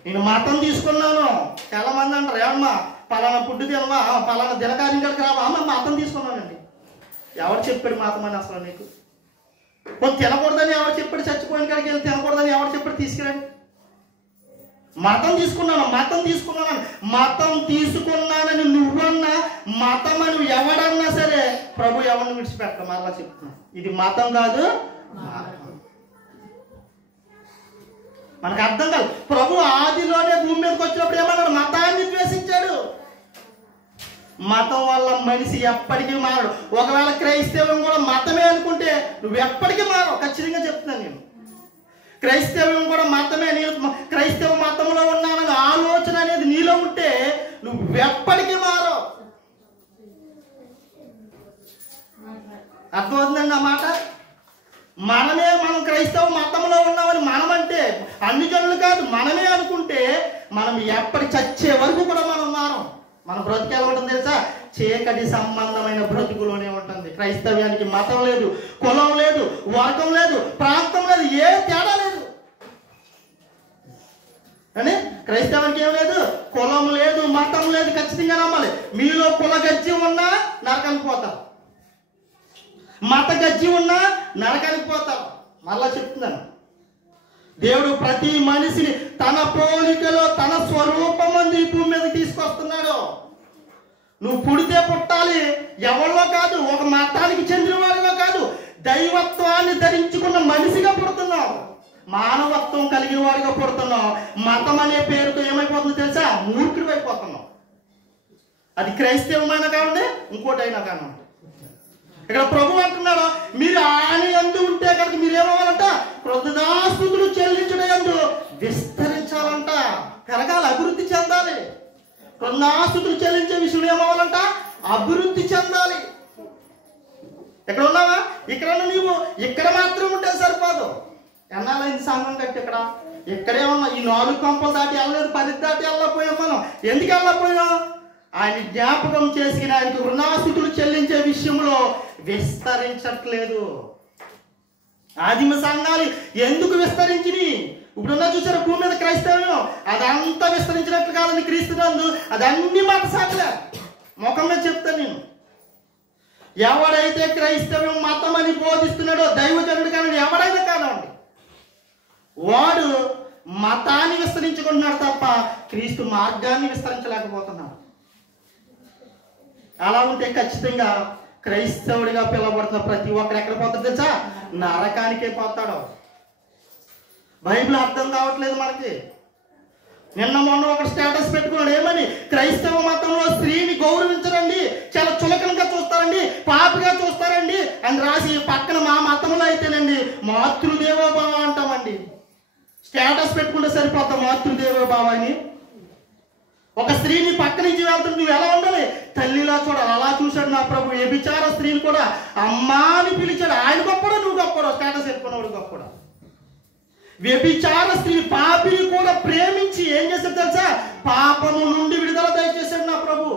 నేను మతం తీసుకున్నాను. చాలా మంది అంటారు, ఏమమ్మా పలానా ఫుడ్ తినవా, పలానా దినకార్యం దగ్గరికి రావా? అమ్మ మతం తీసుకున్నానండి. ఎవరు చెప్పాడు మతం అని అసలు నీకు? కొంత తినకూడదని ఎవరు చెప్పాడు? చచ్చిపోయిన కాడికి వెళ్ళి తినకూడదని ఎవరు చెప్పాడు? తీసుకురండి. మతం తీసుకున్నానని నువ్వన్నా, మతం అని ఎవడన్నా సరే ప్రభు ఎవరిని విడిచిపెట్టడం. మరలా చెప్తున్నా, ఇది మతం కాదు. మనకు అర్థం కాదు. ప్రభు ఆదిలోనే భూమి మీదకి వచ్చినప్పుడు ఏమన్నాడు? మతాన్ని ద్వేషించాడు. మతం వల్ల మనిషి ఎప్పటికీ మారడు. ఒకవేళ క్రైస్తవం కూడా మతమే అనుకుంటే నువ్వు ఎప్పటికీ మారవు. ఖచ్చితంగా చెప్తున్నాను నేను. క్రైస్తవం కూడా మతమే, నేను క్రైస్తవ మతంలో ఉన్నానని ఆలోచన అనేది నీలో ఉంటే నువ్వు ఎప్పటికీ మారవు. అర్థమవుతుందండి ఆ మాట? మనం క్రైస్తవ మతంలో ఉన్నామని మనమంటే అన్ని జనులు కాదు, మనమే అనుకుంటే మనం ఎప్పటి చచ్చే వరకు కూడా మనం మారం. మన బ్రతుకు ఎలా ఉంటుంది తెలుసా? చీకటి సంబంధమైన బ్రతుకులోనే ఉంటుంది. క్రైస్తవ్యానికి మతం లేదు, కులం లేదు, వర్గం లేదు, ప్రాంతం లేదు, ఏ తేడా లేదు. అని క్రైస్తవానికి ఏం లేదు? కులం లేదు, మతం లేదు. ఖచ్చితంగా నమ్మాలి. మీలో కుల గజ్జి ఉన్నా నరకానికి పోతారు, మత గజ్జి ఉన్నా నరకానికి పోతారు. మళ్ళా చెప్తున్నాను, దేవుడు ప్రతి మనిషిని తన పోలికలో తన స్వరూపమందు ఈ భూమి మీద తీసుకొస్తున్నాడు. నువ్వు పుడితే పుట్టాలి, ఎవరిలో కాదు, ఒక మతానికి చెందిన వాడిలో కాదు, దైవత్వాన్ని ధరించుకున్న మనిషిగా పుడుతున్నావు, మానవత్వం కలిగిన వాడిగా పుడుతున్నావు. మతం అనే పేరుతో ఏమైపోతుందో తెలుసా? మూర్ఖుడు అయిపోతున్నావు. అది క్రైస్తవమైనా కావండి, ఇంకోటైనా కానివ్వండి. ఇక్కడ ప్రభు అంటున్నాడు, మీరు ఆయన యందు ఉంటే కనుక మీరేమవ్వాలంట? కృతజ్ఞతాస్తుతులు చెల్లించడం యందు విస్తరించాలంట, పెరగాలంట. అభివృద్ధి చెందాలి. కృతజ్ఞతాస్తుతులు చెల్లించే విషయంలో ఏమవ్వాలంట? అభివృద్ధి చెందాలి. ఎక్కడ ఉన్నావా? ఇక్కడ నీవు ఇక్కడ మాత్రం ఉంటే సరిపోదు. ఎన్నాళ్ళైంది సంఘం కట్టి ఇక్కడే ఉన్నా. ఈ 4 కొంపలు దాటి వెళ్ళలేదు, 10 దాటి వెళ్ళకపోయాం. మనం ఎందుకు వెళ్ళకపోయాం? ఆయన జ్ఞాపకం చేసి ఆయనకు కృతజ్ఞతాస్తుతులు చెల్లించే విషయంలో విస్తరించట్లేదు. ఆదిమ సంఘాలు ఎందుకు విస్తరించిని? ఇప్పుడున్నా చూసారా భూమి మీద క్రైస్తవ్యం, అదంతా విస్తరించినట్లు కాదని క్రీస్తునందు అదన్నీ మత శాఖలే. ముఖం మీద చెప్తాను నేను. ఎవడైతే క్రైస్తవ్యం మతం అని బోధిస్తున్నాడో దైవజనుడు కానీ ఎవడైనా కాదండి, వాడు మతాన్ని విస్తరించుకుంటున్నాడు తప్ప క్రీస్తు మార్గాన్ని విస్తరించలేకపోతున్నాడు. అలా ఉంటే ఖచ్చితంగా క్రైస్తవుడిగా పిలవబడుతున్న ప్రతి ఒక్కరు ఎక్కడ పోతాడు తెలుసా? నరకానికే పోతాడు. బైబిల్ అర్థం కావట్లేదు మనకి. నిన్న మొన్న ఒక స్టేటస్ పెట్టుకున్నాడు, ఏమని? క్రైస్తవ మతంలో స్త్రీని గౌరవించరండి, చాలా చులకనగా చూస్తారండి, పాపిగా చూస్తారండి అని రాసి పక్కన మా మతంలో అయితేనండి మాతృదేవోభావ అంటామండి. స్టేటస్ పెట్టుకుంటే సరిపోతాం మాతృదేవోభావ అని. ఒక స్త్రీని పక్క నుంచి వెళ్తుంటే నువ్వు ఎలా ఉండాలి? తల్లిలా చూడాలి. అలా చూశాడు నా ప్రభు. వ్యభిచార స్త్రీని కూడా అమ్మా అని పిలిచాడు. ఆయన గొప్పడా నువ్వు గొప్పడా? స్టేటస్ పెట్టుకున్నాడు గొప్పడా? వ్యభిచార స్త్రీ పాపిని కూడా ప్రేమించి ఏం చేశాడు తెలుసా? పాపము నుండి విడుదల దయచేశాడు నా ప్రభు.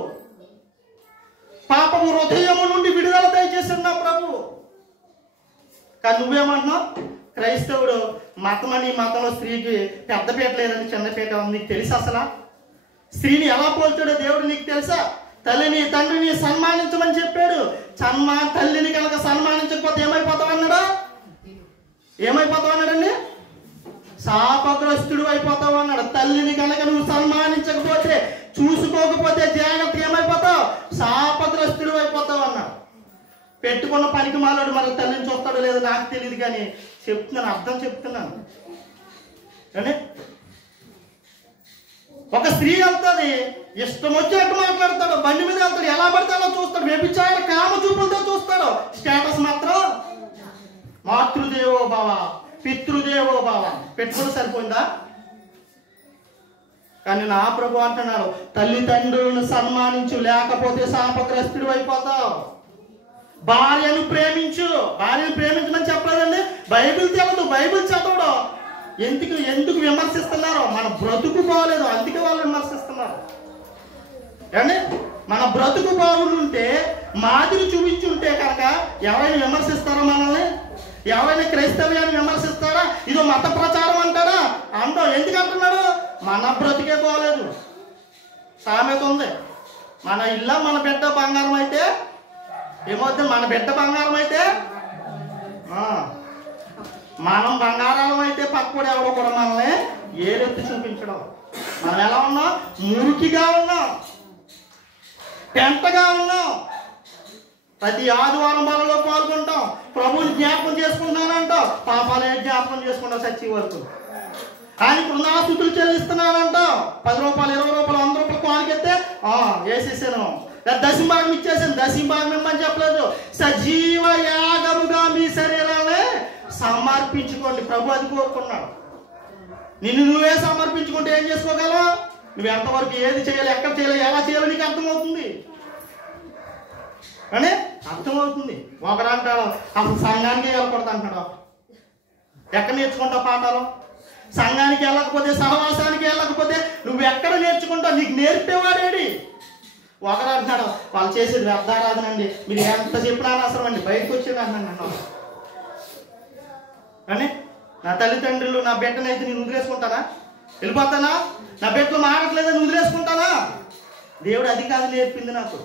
పాపము హృదయము నుండి విడుదల దయచేశాడు నా ప్రభు. కానీ నువ్వేమంటున్నావు? క్రైస్తవుడు మతమని మతంలో స్త్రీకి పెద్దపీట లేదని చిన్నపీట ఉంది. నీకు తెలుసా అసలు? స్త్రీని ఎలా పోల్చాడో దేవుడు నీకు తెలుసా? తల్లిని తండ్రిని సన్మానించమని చెప్పాడు. తల్లిని కనుక సన్మానించకపోతే ఏమైపోతావు అన్నాడా? ఏమైపోతావు అన్నాడండి? శాపగ్రస్తుడు అయిపోతావు అన్నాడు. తల్లిని కనుక నువ్వు సన్మానించకపోతే, చూసుకోకపోతే జాగ్రత్త ఏమైపోతావు? శాపగ్రస్తుడు అయిపోతావు అన్నాడు. పెట్టుకున్న పనికి మాలోడు మరి తల్లిని చూస్తాడో లేదో నాకు తెలియదు, కానీ చెప్తున్నాను, అర్థం చెప్తున్నాను. కానీ ఒక స్త్రీ వెళ్తుంది, ఇష్టం వచ్చినట్టు మాట్లాడతాడు, బండి మీద వెళ్తాడు, ఎలా పడితే అలా చూస్తాడు, వ్యభిచార కామ చూపులతో చూస్తాడు. స్టేటస్ మాత్రం మాతృదేవోభావ, పితృదేవోభావ పెట్టుకుని సరిపోయిందా? కానీ నా ప్రభు అంటున్నాడు, తల్లిదండ్రులను సన్మానించు, లేకపోతే శాపగ్రస్తుడు అయిపోతావు. భార్యను ప్రేమించు. భార్యను ప్రేమించమని చెప్పలేదండి. బైబిల్ తెలదు, బైబిల్ చదవడు. ఎందుకు విమర్శిస్తున్నారు? మన బ్రతుకు బాగలేదు, అందుకే వాళ్ళు విమర్శిస్తున్నారు. కానీ మన బ్రతుకు బాగుంటే, మాదిరి చూపించుంటే కనుక ఎవరైనా విమర్శిస్తారా మనల్ని? ఎవరైనా క్రైస్తవ్యాన్ని విమర్శిస్తారా? ఇదో మత ప్రచారం అంటారా? అంటాం. ఎందుకు అంటున్నాడు? మన బ్రతికే బాగలేదు. సామెత ఉంది, మన ఇల్లు మన బిడ్డ బంగారం అయితే ఏమవుతుంది? మన బిడ్డ బంగారం అయితే మనం బంగారం అయితే పక్కడు ఎవడో కూడా మనల్ని ఏరెత్తి చూపించడం. మనం ఎలా ఉన్నాం? మురికిగా ఉన్నాం, పెంటగా ఉన్నాం. ప్రతి ఆదివారం బలలో పాల్గొంటాం, ప్రభువుని జ్ఞాపకం చేసుకుంటున్నానంటాం, పాపాలే జ్ఞాపకం చేసుకుంటాం చచ్చి వరకు. ఆయన కృతజ్ఞతాస్తుతులు చెల్లిస్తున్నానంటాం. 10 రూపాయలు, 20 రూపాయలు, 100 రూపాయలు కానుకెత్తే వేసేసాను, దశంభాగం ఇచ్చేసాను. దశంభాగం ఇమ్మని చెప్పలేదు. సజీవ యాగముగా మీ శరీరాన్ని సమర్పించుకోండి. ప్రభు అది కోరుకున్నాడు. నిన్ను నువ్వే సమర్పించుకుంటే ఏం చేసుకోగలవు? నువ్వు ఎంతవరకు ఏది చేయాలి, ఎక్కడ చేయాలి, ఎలా చేయాలో నీకు అర్థమవుతుంది. కానీ అర్థమవుతుంది. ఒకడు అంటాడు అసలు సంఘానికి వెళ్ళకూడదు అంటాడు. ఎక్కడ నేర్చుకుంటావు పాఠాలు? సంఘానికి వెళ్ళకపోతే, సహవాసానికి వెళ్ళకపోతే నువ్వు ఎక్కడ నేర్చుకుంటావు? నీకు నేర్పేవాడేడి? ఒకడు అంటున్నాడు వాళ్ళు చేసేది వ్యర్థారాధన అండి, మీరు ఎంత చెప్పినా అవసరం అండి, బయటకు వచ్చేది అంటున్నాను. కానీ నా తల్లిదండ్రులు నా బిడ్డనైతే నేను వదిలేసుకుంటానా? వెళ్ళిపోతానా? నా బిడ్డలు మారట్లేదని వదిలేసుకుంటానా? దేవుడు అది కాదు నేర్పింది నాకు.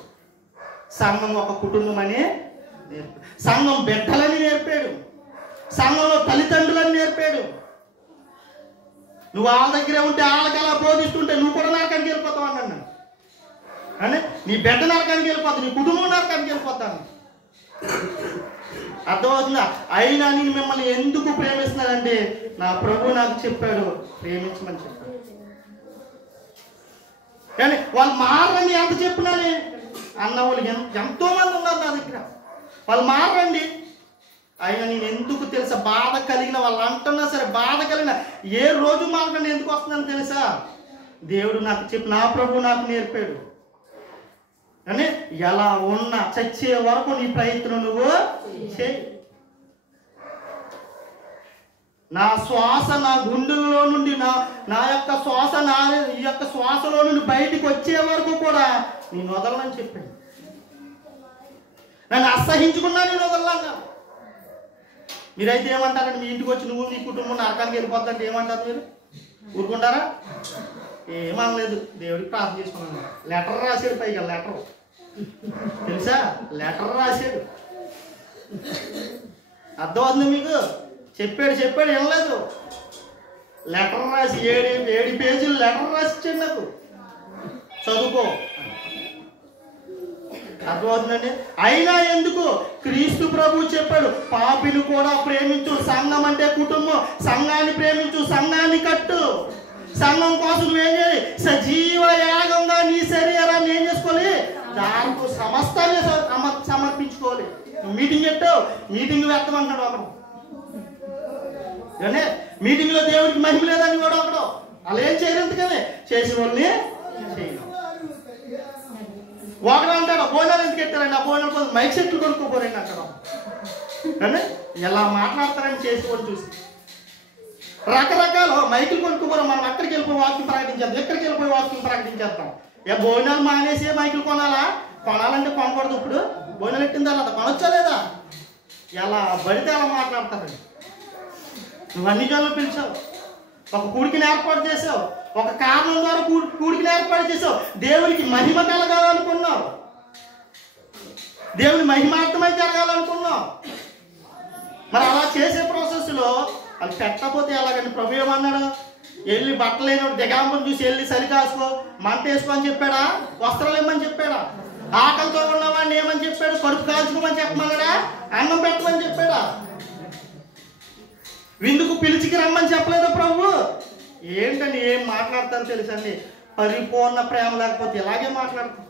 సంఘం ఒక కుటుంబం అని నేర్పాడు. సంఘం బిడ్డలని నేర్పాడు. సంఘంలో తల్లిదండ్రులని నేర్పాడు. నువ్వు వాళ్ళ దగ్గరే ఉంటే, వాళ్ళకి అలా బోధిస్తుంటే నువ్వు కూడా నరకానికి వెళ్ళిపోతావు అన్నాను. అంటే నీ బిడ్డ నరకానికి వెళ్ళిపోతావు, నీ కుటుంబం నరకానికి వెళ్ళిపోతాను. అర్థమవుతుందా? అయినా నేను మిమ్మల్ని ఎందుకు ప్రేమిస్తున్నానంటే నా ప్రభు నాకు చెప్పాడు, ప్రేమించమని చెప్పాడు. కానీ వాళ్ళు మారండి ఎంత చెప్పినాని అన్న వాళ్ళు ఎంతో మంది ఉన్నారు నా దగ్గర. వాళ్ళు మారండి, అయినా నేను ఎందుకు తెలుసా? బాధ కలిగిన వాళ్ళు అంటున్నా సరే, బాధ కలిగిన ఏ రోజు మారకండి ఎందుకు వస్తుందని తెలుసా? దేవుడు నాకు నా ప్రభు నాకు నేర్పాడు అని. ఎలా ఉన్నా చచ్చే వరకు నీ ప్రయత్నం నువ్వు చేయి. నా శ్వాస నా గుండెల్లో నుండి నా యొక్క శ్వాస ఈ యొక్క శ్వాసలో నుండి బయటికి వచ్చే వరకు కూడా నేను వదలని చెప్పాడు. నన్ను అసహించుకున్నా నేను వదలన్నా. మీరైతే ఏమంటారండి? మీ ఇంటికి వచ్చి నువ్వు నీ కుటుంబం నరకానికి వెళ్ళిపోద్దంటే ఏమంటారు మీరు? ఊరుకుంటారా? ఏమనలేదు, దేవుడికి ప్రార్థన చేసుకున్నాను. లెటర్ రాశాడు, పైగా లెటర్ తెలుసా? లెటర్ రాశాడు. అర్థమవుతుంది మీకు? చెప్పాడు వినలేదు. లెటర్ రాసి 7 పేజీలు లెటర్ రాసి ఇచ్చాడు నాకు, చదువుకో. అర్థమవుతుందండి? అయినా ఎందుకు? క్రీస్తు ప్రభు చెప్పాడు, పాపిని కూడా ప్రేమించు. సంఘం అంటే కుటుంబం. సంఘాన్ని ప్రేమించు, సంఘాన్ని కట్టు. సంఘం కోసం నువ్వేం చేయాలి? సజీవ యాగంగా నీ శరీరాన్ని ఏం చేసుకోవాలి? దాంతో సమస్తాన్ని సమర్పించుకోవాలి. మీటింగ్ పెట్టావు, మీటింగ్ పెట్టమంటాడు ఒకడు. మీటింగ్ లో దేవుడికి మహిమ లేదని కూడా ఒకడు. అలా ఏం చేయరు, ఎందుకని చేసిన వాళ్ళని చేయను. ఒకడు అంటాడు, భోజనాలు ఎందుకు ఎత్తారండి? ఆ భోజనాల కోసం మైక్ సెట్లు కొనుక్కోపోరండి అక్కడ. కానీ ఎలా మాట్లాడతారని చేసేవాళ్ళు చూసి రకరకాల మైకులు కొనుక్కోపోరు. మనం అక్కడికి వెళ్ళిపోయి వాక్యం ప్రకటించేద్దాం, ఎక్కడికి వెళ్ళిపోయి వాక్యం ప్రకటించేద్దాం. భోజనాలు మానేసి మైకులు కొనాలంటే కొనకూడదు. ఇప్పుడు భోజనాలు ఎట్టిన తర్వాత కొనొచ్చా లేదా? ఎలా పడితే అలా మాట్లాడతారండి. నువ్వు అన్ని జనులు పిలిచావు, ఒక కూడికిని ఏర్పాటు చేసావు, ఒక కారణం ద్వారా కూడికిని ఏర్పాటు చేసావు. దేవునికి మహిమ కలగాలనుకున్నావు, దేవుని మహిమార్థమై జరగాలనుకున్నావు. మరి అలా చేసే ప్రాసెస్లో అది పెట్టకపోతే ఎలాగండి? ప్రభు ఏమన్నాడు? వెళ్ళి బట్టలు లేని దిగాంబం చూసి వెళ్ళి సరి కాసుకో, మంట వేసుకో అని చెప్పాడా? వస్త్రాలు ఏమని చెప్పాడా? ఆకలితో ఉన్నవాడిని ఏమని చెప్పాడు? కడుపు కాల్చుకోమని చెప్పమన్నాడా? అన్నం పెట్టమని చెప్పాడా? విందుకు పిలిచికి రమ్మని చెప్పలేదా ప్రభు? ఏంటండి ఏం మాట్లాడతారో తెలుసండి? పరిపూర్ణ ప్రేమ లేకపోతే ఇలాగే మాట్లాడతారు.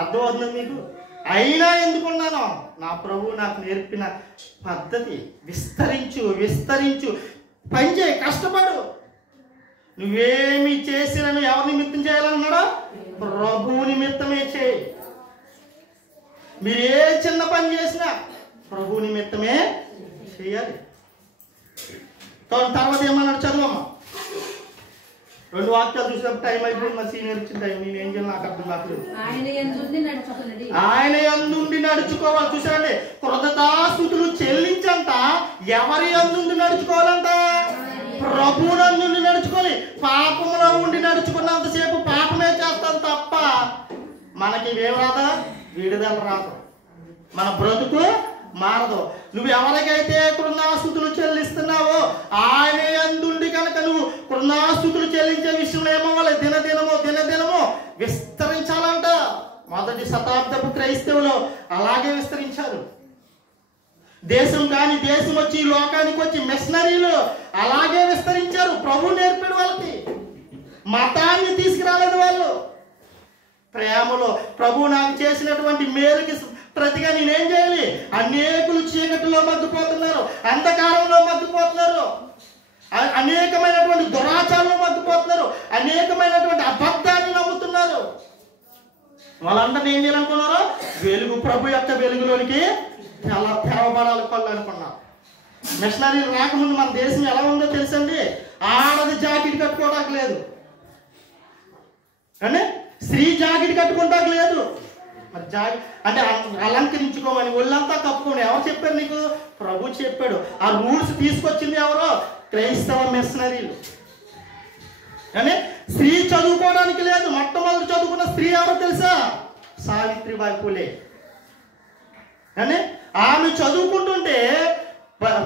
అర్థమవుతుంది మీకు? అయినా ఎందుకున్నాను? నా ప్రభు నాకు నేర్పిన పద్ధతి. విస్తరించు, పనిచేయి, కష్టపడు. నువ్వేమి చేసినా నువ్వు ఎవరి నిమిత్తం చేయాలన్నాడో? ప్రభు నిమిత్తమే చేయి. మీరు ఏ చిన్న పని చేసినా ప్రభు నిమిత్తమే చేయాలి. తర్వాత ఏమన్నాడు? చదువమ్మా. 2 వాక్యాలు చూసినప్పుడు టైం అయిపోయింది. మా సీనియర్ ఇచ్చిన టైం. నేను ఏం చేయాలి నాకు అర్థం కావట్లేదు. ఆయన యందుండి నడుచుకోవాలి. చూసారండి, కృతజ్ఞతాస్తుతులు చెల్లించంట. ఎవరి యందుండి నడుచుకోవాలంట? ప్రభువునందుండి నడుచుకోవాలి. పాపంలో ఉండి నడుచుకున్నంతసేపు పాపమే చేస్తాం తప్ప మనకి ఏం రాదా? విడుదల రాదు, మన బ్రతుకు మారదు. నువ్వు ఎవరికైతే కృతజ్ఞతాస్తుతులు చెల్లిస్తున్నావో ఆయన యందుండి కనుక నువ్వు కృతజ్ఞతాస్తుతులు చెల్లించే విషయంలో ఏమవ్వాలి? దినదినము విస్తరించాలంట. మొదటి శతాబ్దపు క్రైస్తవులు అలాగే విస్తరించారు. దేశం కాని దేశం వచ్చి లోకానికి వచ్చి మిషనరీలు అలాగే విస్తరించారు. ప్రభు నేర్పాడు వాళ్ళకి. మతాన్ని తీసుకురాలేదు వాళ్ళు. ప్రేమలో ప్రభు నాకు చేసినటువంటి మేలుకి ప్రతిగా నేనేం చేయాలి? అనేకులు చీకటిలో మగ్గిపోతున్నారు, అంధకారంలో మగ్గిపోతున్నారు, అనేకమైనటువంటి దురాచారంలో మగ్గిపోతున్నారు, అనేకమైనటువంటి అబద్ధాన్ని నమ్ముతున్నారు. వాళ్ళందరినీ ఏం చేయాలనుకున్నారు? వెలుగు, ప్రభు యొక్క వెలుగులోనికి చాలా తెరవబడాలి కళ్ళు అనుకున్నారు. మిషనరీలు రాకముందు మన దేశం ఎలా ఉందో తెలుసండి? ఆడది జాకెట్ కట్టుకోవడానికి లేదు, కానీ స్త్రీ జాకెట్ కట్టుకుంటాక లేదు. మరి అంటే అలంకరించుకోమని ఒళ్ళంతా కప్పుకోండి. ఎవరు చెప్పారు నీకు? ప్రభు చెప్పాడు. ఆ రూల్స్ తీసుకొచ్చింది ఎవరో? క్రైస్తవ మిషనరీలు. కానీ స్త్రీ చదువుకోవడానికి లేదు. మొట్టమొదటి చదువుకున్న స్త్రీ ఎవరో తెలుసా? సావిత్రిబాయి పూలే. కానీ ఆమె చదువుకుంటుంటే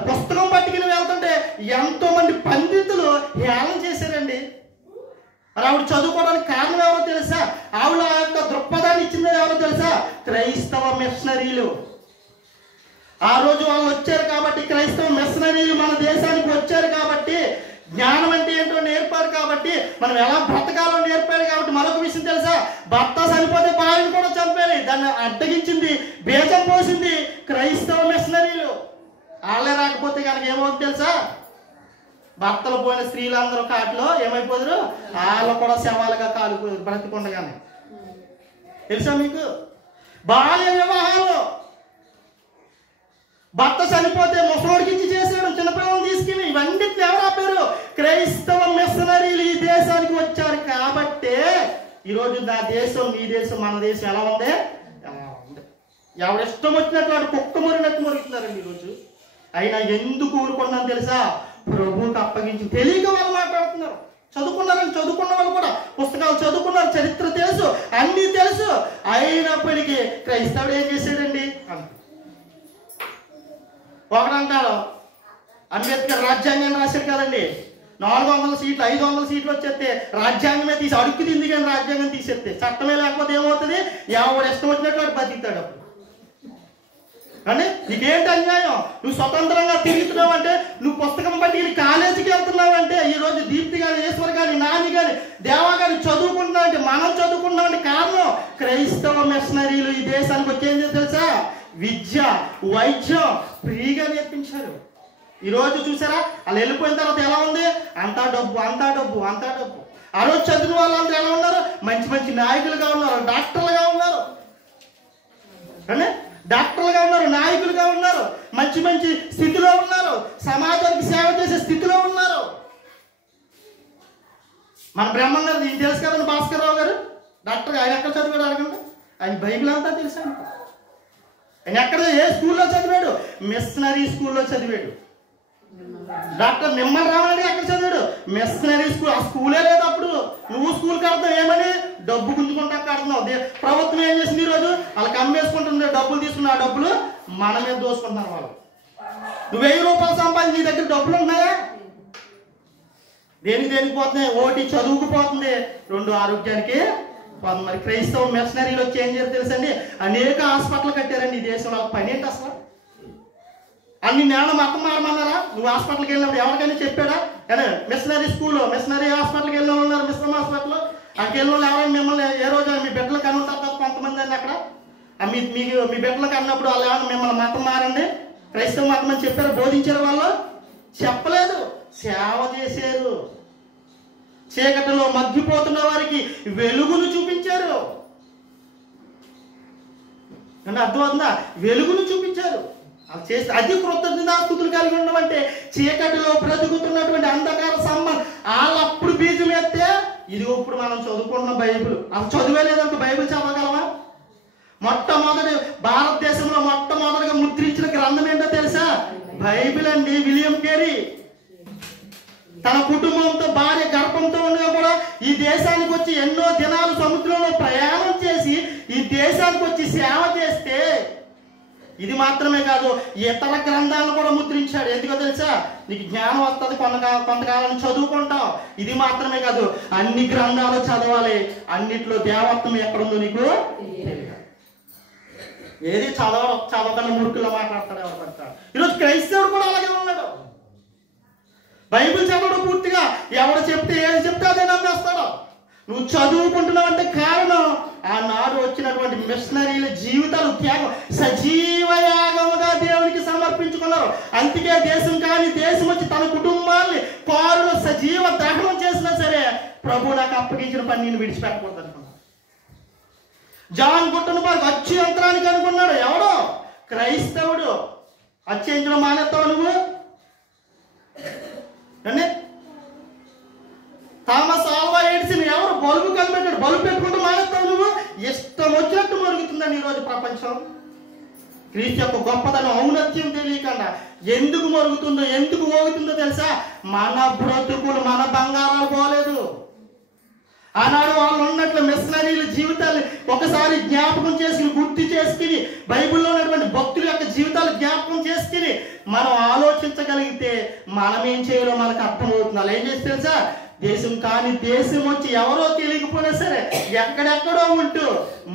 పుస్తకం పట్టుకుని వెళ్తుంటే ఎంతో మంది పండితులు హేళన చేశారండి. మరి ఆవిడ చదువుకోవడానికి కారణం ఎవరో తెలుసా? ఆవిడ యొక్క దృక్పథాన్ని ఇచ్చింది ఎవరో తెలుసా? క్రైస్తవ మిషనరీలు. ఆ రోజు వాళ్ళు వచ్చారు కాబట్టి, క్రైస్తవ మిషనరీలు మన దేశానికి వచ్చారు కాబట్టి, జ్ఞానం అంటే ఏంటో నేర్పారు కాబట్టి, మనం ఎలా బ్రతకాలో నేర్పారు కాబట్టి. మరొక విషయం తెలుసా? భర్త చనిపోతే భార్యను కూడా చంపాలి. దాన్ని అడ్డగించింది, బీజం పోసింది క్రైస్తవ మిషనరీలు. వాళ్ళే రాకపోతే కనుక ఏమవుతుంది తెలుసా? భర్తలు పోయిన స్త్రీలందరూ కాటిలో ఏమైపోదురు, వాళ్ళు కూడా శవాలుగా కాలిపోయారు బ్రతికుండగానే. తెలుసా మీకు? బాల్య వివాహాలు, భర్త చనిపోతే ముసలోడికి ఇచ్చి చేశాడు, చిన్నపిల్లలను తీసుకుని. ఇవన్నిటిని ఎవరు ఆపారు? క్రైస్తవ మిషనరీలు ఈ దేశానికి వచ్చారు. కాబట్టే ఈరోజు నా దేశం, మీ దేశం, మన దేశం ఎలా ఉంది? ఎవరిష్టం వచ్చినట్టు వాడు కుక్క మురినట్టు మురుగుతున్నారండి ఈరోజు. అయినా ఎందుకు ఊరుకున్నాను తెలుసా? ప్రభువుకి అప్పగించి. తెలియక వాళ్ళు మాట్లాడుతున్నారు. చదువుకున్నారని చదువుకున్న వాళ్ళు కూడా పుస్తకాలు చదువుకున్నారు, చరిత్ర తెలుసు, అన్నీ తెలుసు. అయినప్పటికీ క్రైస్తవుడు ఏం చేశాడండి అంట. ఒకడంటాడు, అంబేద్కర్ రాజ్యాంగాన్ని రాశాడు కదండి, 400 సీట్లు 500 సీట్లు వచ్చేస్తే రాజ్యాంగమే తీసి అడుక్కు తింది. కానీ రాజ్యాంగం తీసేస్తే చట్టమే లేకపోతే ఏమవుతుంది? ఎవరు ఇష్టం వచ్చినట్టు వాడు బతికుతాడు. అప్పుడు అంటే నీకేంటి అన్యాయం? నువ్వు స్వతంత్రంగా తిరుగుతున్నావు అంటే, నువ్వు పుస్తకం బట్టి కాలేజీకి వెళ్తున్నావంటే, ఈరోజు దీప్తి కానీ, ఈశ్వర్ కానీ, నాని కానీ, దేవా కానీ చదువుకుంటున్నావు అంటే, మనం చదువుకుంటున్నాం అంటే కారణం క్రైస్తవ మిషనరీలు ఈ దేశానికి వచ్చేది తెలుసా? విద్య, వైద్యం ఫ్రీగా నేర్పించారు. ఈరోజు చూసారా, వాళ్ళు వెళ్ళిపోయిన తర్వాత ఎలా ఉంది? అంతా డబ్బు, అంతా డబ్బు, అంతా డబ్బు. ఆ రోజు చదివిన వాళ్ళందరూ ఎలా ఉన్నారు? మంచి మంచి నాయకులుగా ఉన్నారు, డాక్టర్లుగా ఉన్నారు. అంటే డాక్టర్లుగా ఉన్నారు, నాయకులుగా ఉన్నారు, మంచి మంచి స్థితిలో ఉన్నారు, సమాజానికి సేవ చేసే స్థితిలో ఉన్నారు. మన బ్రహ్మం గారు ఈయన తెలుసు కదండి, భాస్కర్ రావు గారు డాక్టర్. ఆయన ఎక్కడ చదివాడు అడగండి? ఆయన బైబిల్ అంతా తెలుసు. ఆయన ఎక్కడ, ఏ స్కూల్లో చదివాడు? మిషనరీ స్కూల్లో చదివాడు. డాక్టర్ నిమ్మల రామరెడ్డి ఎక్కడ చదివాడు? Missionary school. ఆ స్కూలే లేదు అప్పుడు. నువ్వు స్కూల్ కడతావు ఏమని? డబ్బు గుంజుకుంటా కడుతున్నావు. ప్రభుత్వం ఏం చేసింది ఈరోజు? వాళ్ళకి అమ్మేసుకుంటుంది, డబ్బులు తీసుకున్న ఆ డబ్బులు మన మీద దోసుకుంటున్నారు వాళ్ళు. నువ్వు 1000 రూపాయలు సంపాదించి నీ దగ్గర డబ్బులు ఉన్నాయా? దేనికి పోతున్నాయి? ఒకటి చదువుకు పోతుంది, 2 ఆరోగ్యానికి. మరి క్రైస్తవ మిషనరీలో వచ్చి ఏం చేయాలి తెలుసండి? అనేక హాస్పిటల్ కట్టారండి ఈ దేశంలో. పని ఏంటి అసలు? అన్ని నేల మతం మారమన్నారా? నువ్వు హాస్పిటల్కి వెళ్ళినప్పుడు ఎవరికైనా చెప్పాడా? కానీ మిషనరీ స్కూల్, మిషనరీ హాస్పిటల్కి వెళ్ళిన వాళ్ళు ఉన్నారు. మిశ్రమ హాస్పిటల్ అక్కడికి వెళ్ళిన వాళ్ళు ఎవరైనా మిమ్మల్ని ఏ రోజు మీ బిడ్డలు కని ఉంటారు కదా కొంతమంది అండి అక్కడ. మీ బిడ్డలకు అన్నప్పుడు వాళ్ళు ఏమన్నా మిమ్మల్ని మతం మారండి, క్రైస్తవ మతం అని చెప్పారు, బోధించారు? వాళ్ళు చెప్పలేదు, సేవ చేశారు. చీకటిలో మగ్గిపోతున్న వారికి వెలుగును చూపించారు. అంటే అర్థమవుతుందా? వెలుగును చూపించారు. అది చేసి అది కృతజ్ఞతాస్తుతులు కలిగి ఉండమంటే, చీకటిలో బ్రతుకుతున్నటువంటి అంధకార సంబంధం వాళ్ళప్పుడు బీజం ఎత్తే, ఇది ఇప్పుడు మనం చదువుకుంటున్న బైబిల్. అసలు చదివేలేదంటే బైబిల్ చదవగలమా? మొట్టమొదటి భారతదేశంలో మొట్టమొదటిగా ముద్రించిన గ్రంథం ఏంటో తెలుసా? బైబిల్ అండి. విలియం కేరీ తన కుటుంబంతో, భార్య గర్భంతో ఉండగా కూడా ఈ దేశానికి వచ్చి ఎన్నో దినాలు సముద్రంలో ప్రయాణం చేసి ఈ దేశానికి వచ్చి సేవ చేస్తే, ఇది మాత్రమే కాదు, ఇతర గ్రంథాలను కూడా ముద్రించాడు. ఎందుకో తెలుసా? నీకు జ్ఞానం వస్తుంది, కొంతకాలం చదువుకుంటావు. ఇది మాత్రమే కాదు, అన్ని గ్రంథాలు చదవాలి. అన్నిట్లో దేవత్వం ఎక్కడుందో నీకు ఏది చదవకుండా మురుకుల్లో మాట్లాడతాడు ఎవరు పడతాడు. ఈరోజు క్రైస్తవుడు కూడా అలాగే ఉన్నాడు. బైబిల్ చదవడం పూర్తిగా ఎవరు చెప్తే ఏది చెప్తే అదే నమ్మేస్తాడు. నువ్వు చదువుకుంటున్నావు అంటే కారణం ఆనాడు వచ్చినటువంటి మిషనరీల జీవితాలు త్యాగం, సజీవయాగముగా దేవునికి సమర్పించుకున్నారు. అందుకే దేశం కానీ దేశం వచ్చి తన కుటుంబాన్ని కారులో సజీవ దహనం చేసినా సరే ప్రభు నాకు అప్పగించిన పని నేను విడిచిపెట్టకూడదు అనుకున్నాను. జాన్ గుట్టనబర్గ్ అచ్చు యంత్రానికి అనుకున్నాడు. ఎవడో క్రైస్తవుడు. అచ్చేయించడం మానేస్తావు నువ్వు అంటే. థామస్ ఆల్వా ఎడిసన్ ఎవరు? బల్బు కనిపెట్టాడు. బల్బు పెట్టుకుంటూ మానేస్తావు నువ్వు. ఇష్టం వచ్చినట్టు మరుగుతుందని ఈరోజు ప్రపంచం. క్రీస్తు యొక్క గొప్పతనం, ఔన్నత్యం తెలియకుండా ఎందుకు మరుగుతుందో, ఎందుకు మోగుతుందో తెలుసా? మన బ్రతుకులు, మన బంగారాలు పోలేదు. ఆనాడు వాళ్ళు ఉన్నట్లు మిషనరీల జీవితాలు ఒకసారి జ్ఞాపకం చేసుకుని, గుర్తు చేసుకుని, బైబిల్లో ఉన్నటువంటి భక్తుల యొక్క జీవితాలు జ్ఞాపకం చేసుకుని మనం ఆలోచించగలిగితే మనం ఏం చేయాలో మనకు అర్థమవుతుంది. అలా ఏం చేస్తే తెలుసా? దేశం కాని దేశం వచ్చి ఎవరో తెలియకపోయినా సరే ఎక్కడెక్కడో ఉంటూ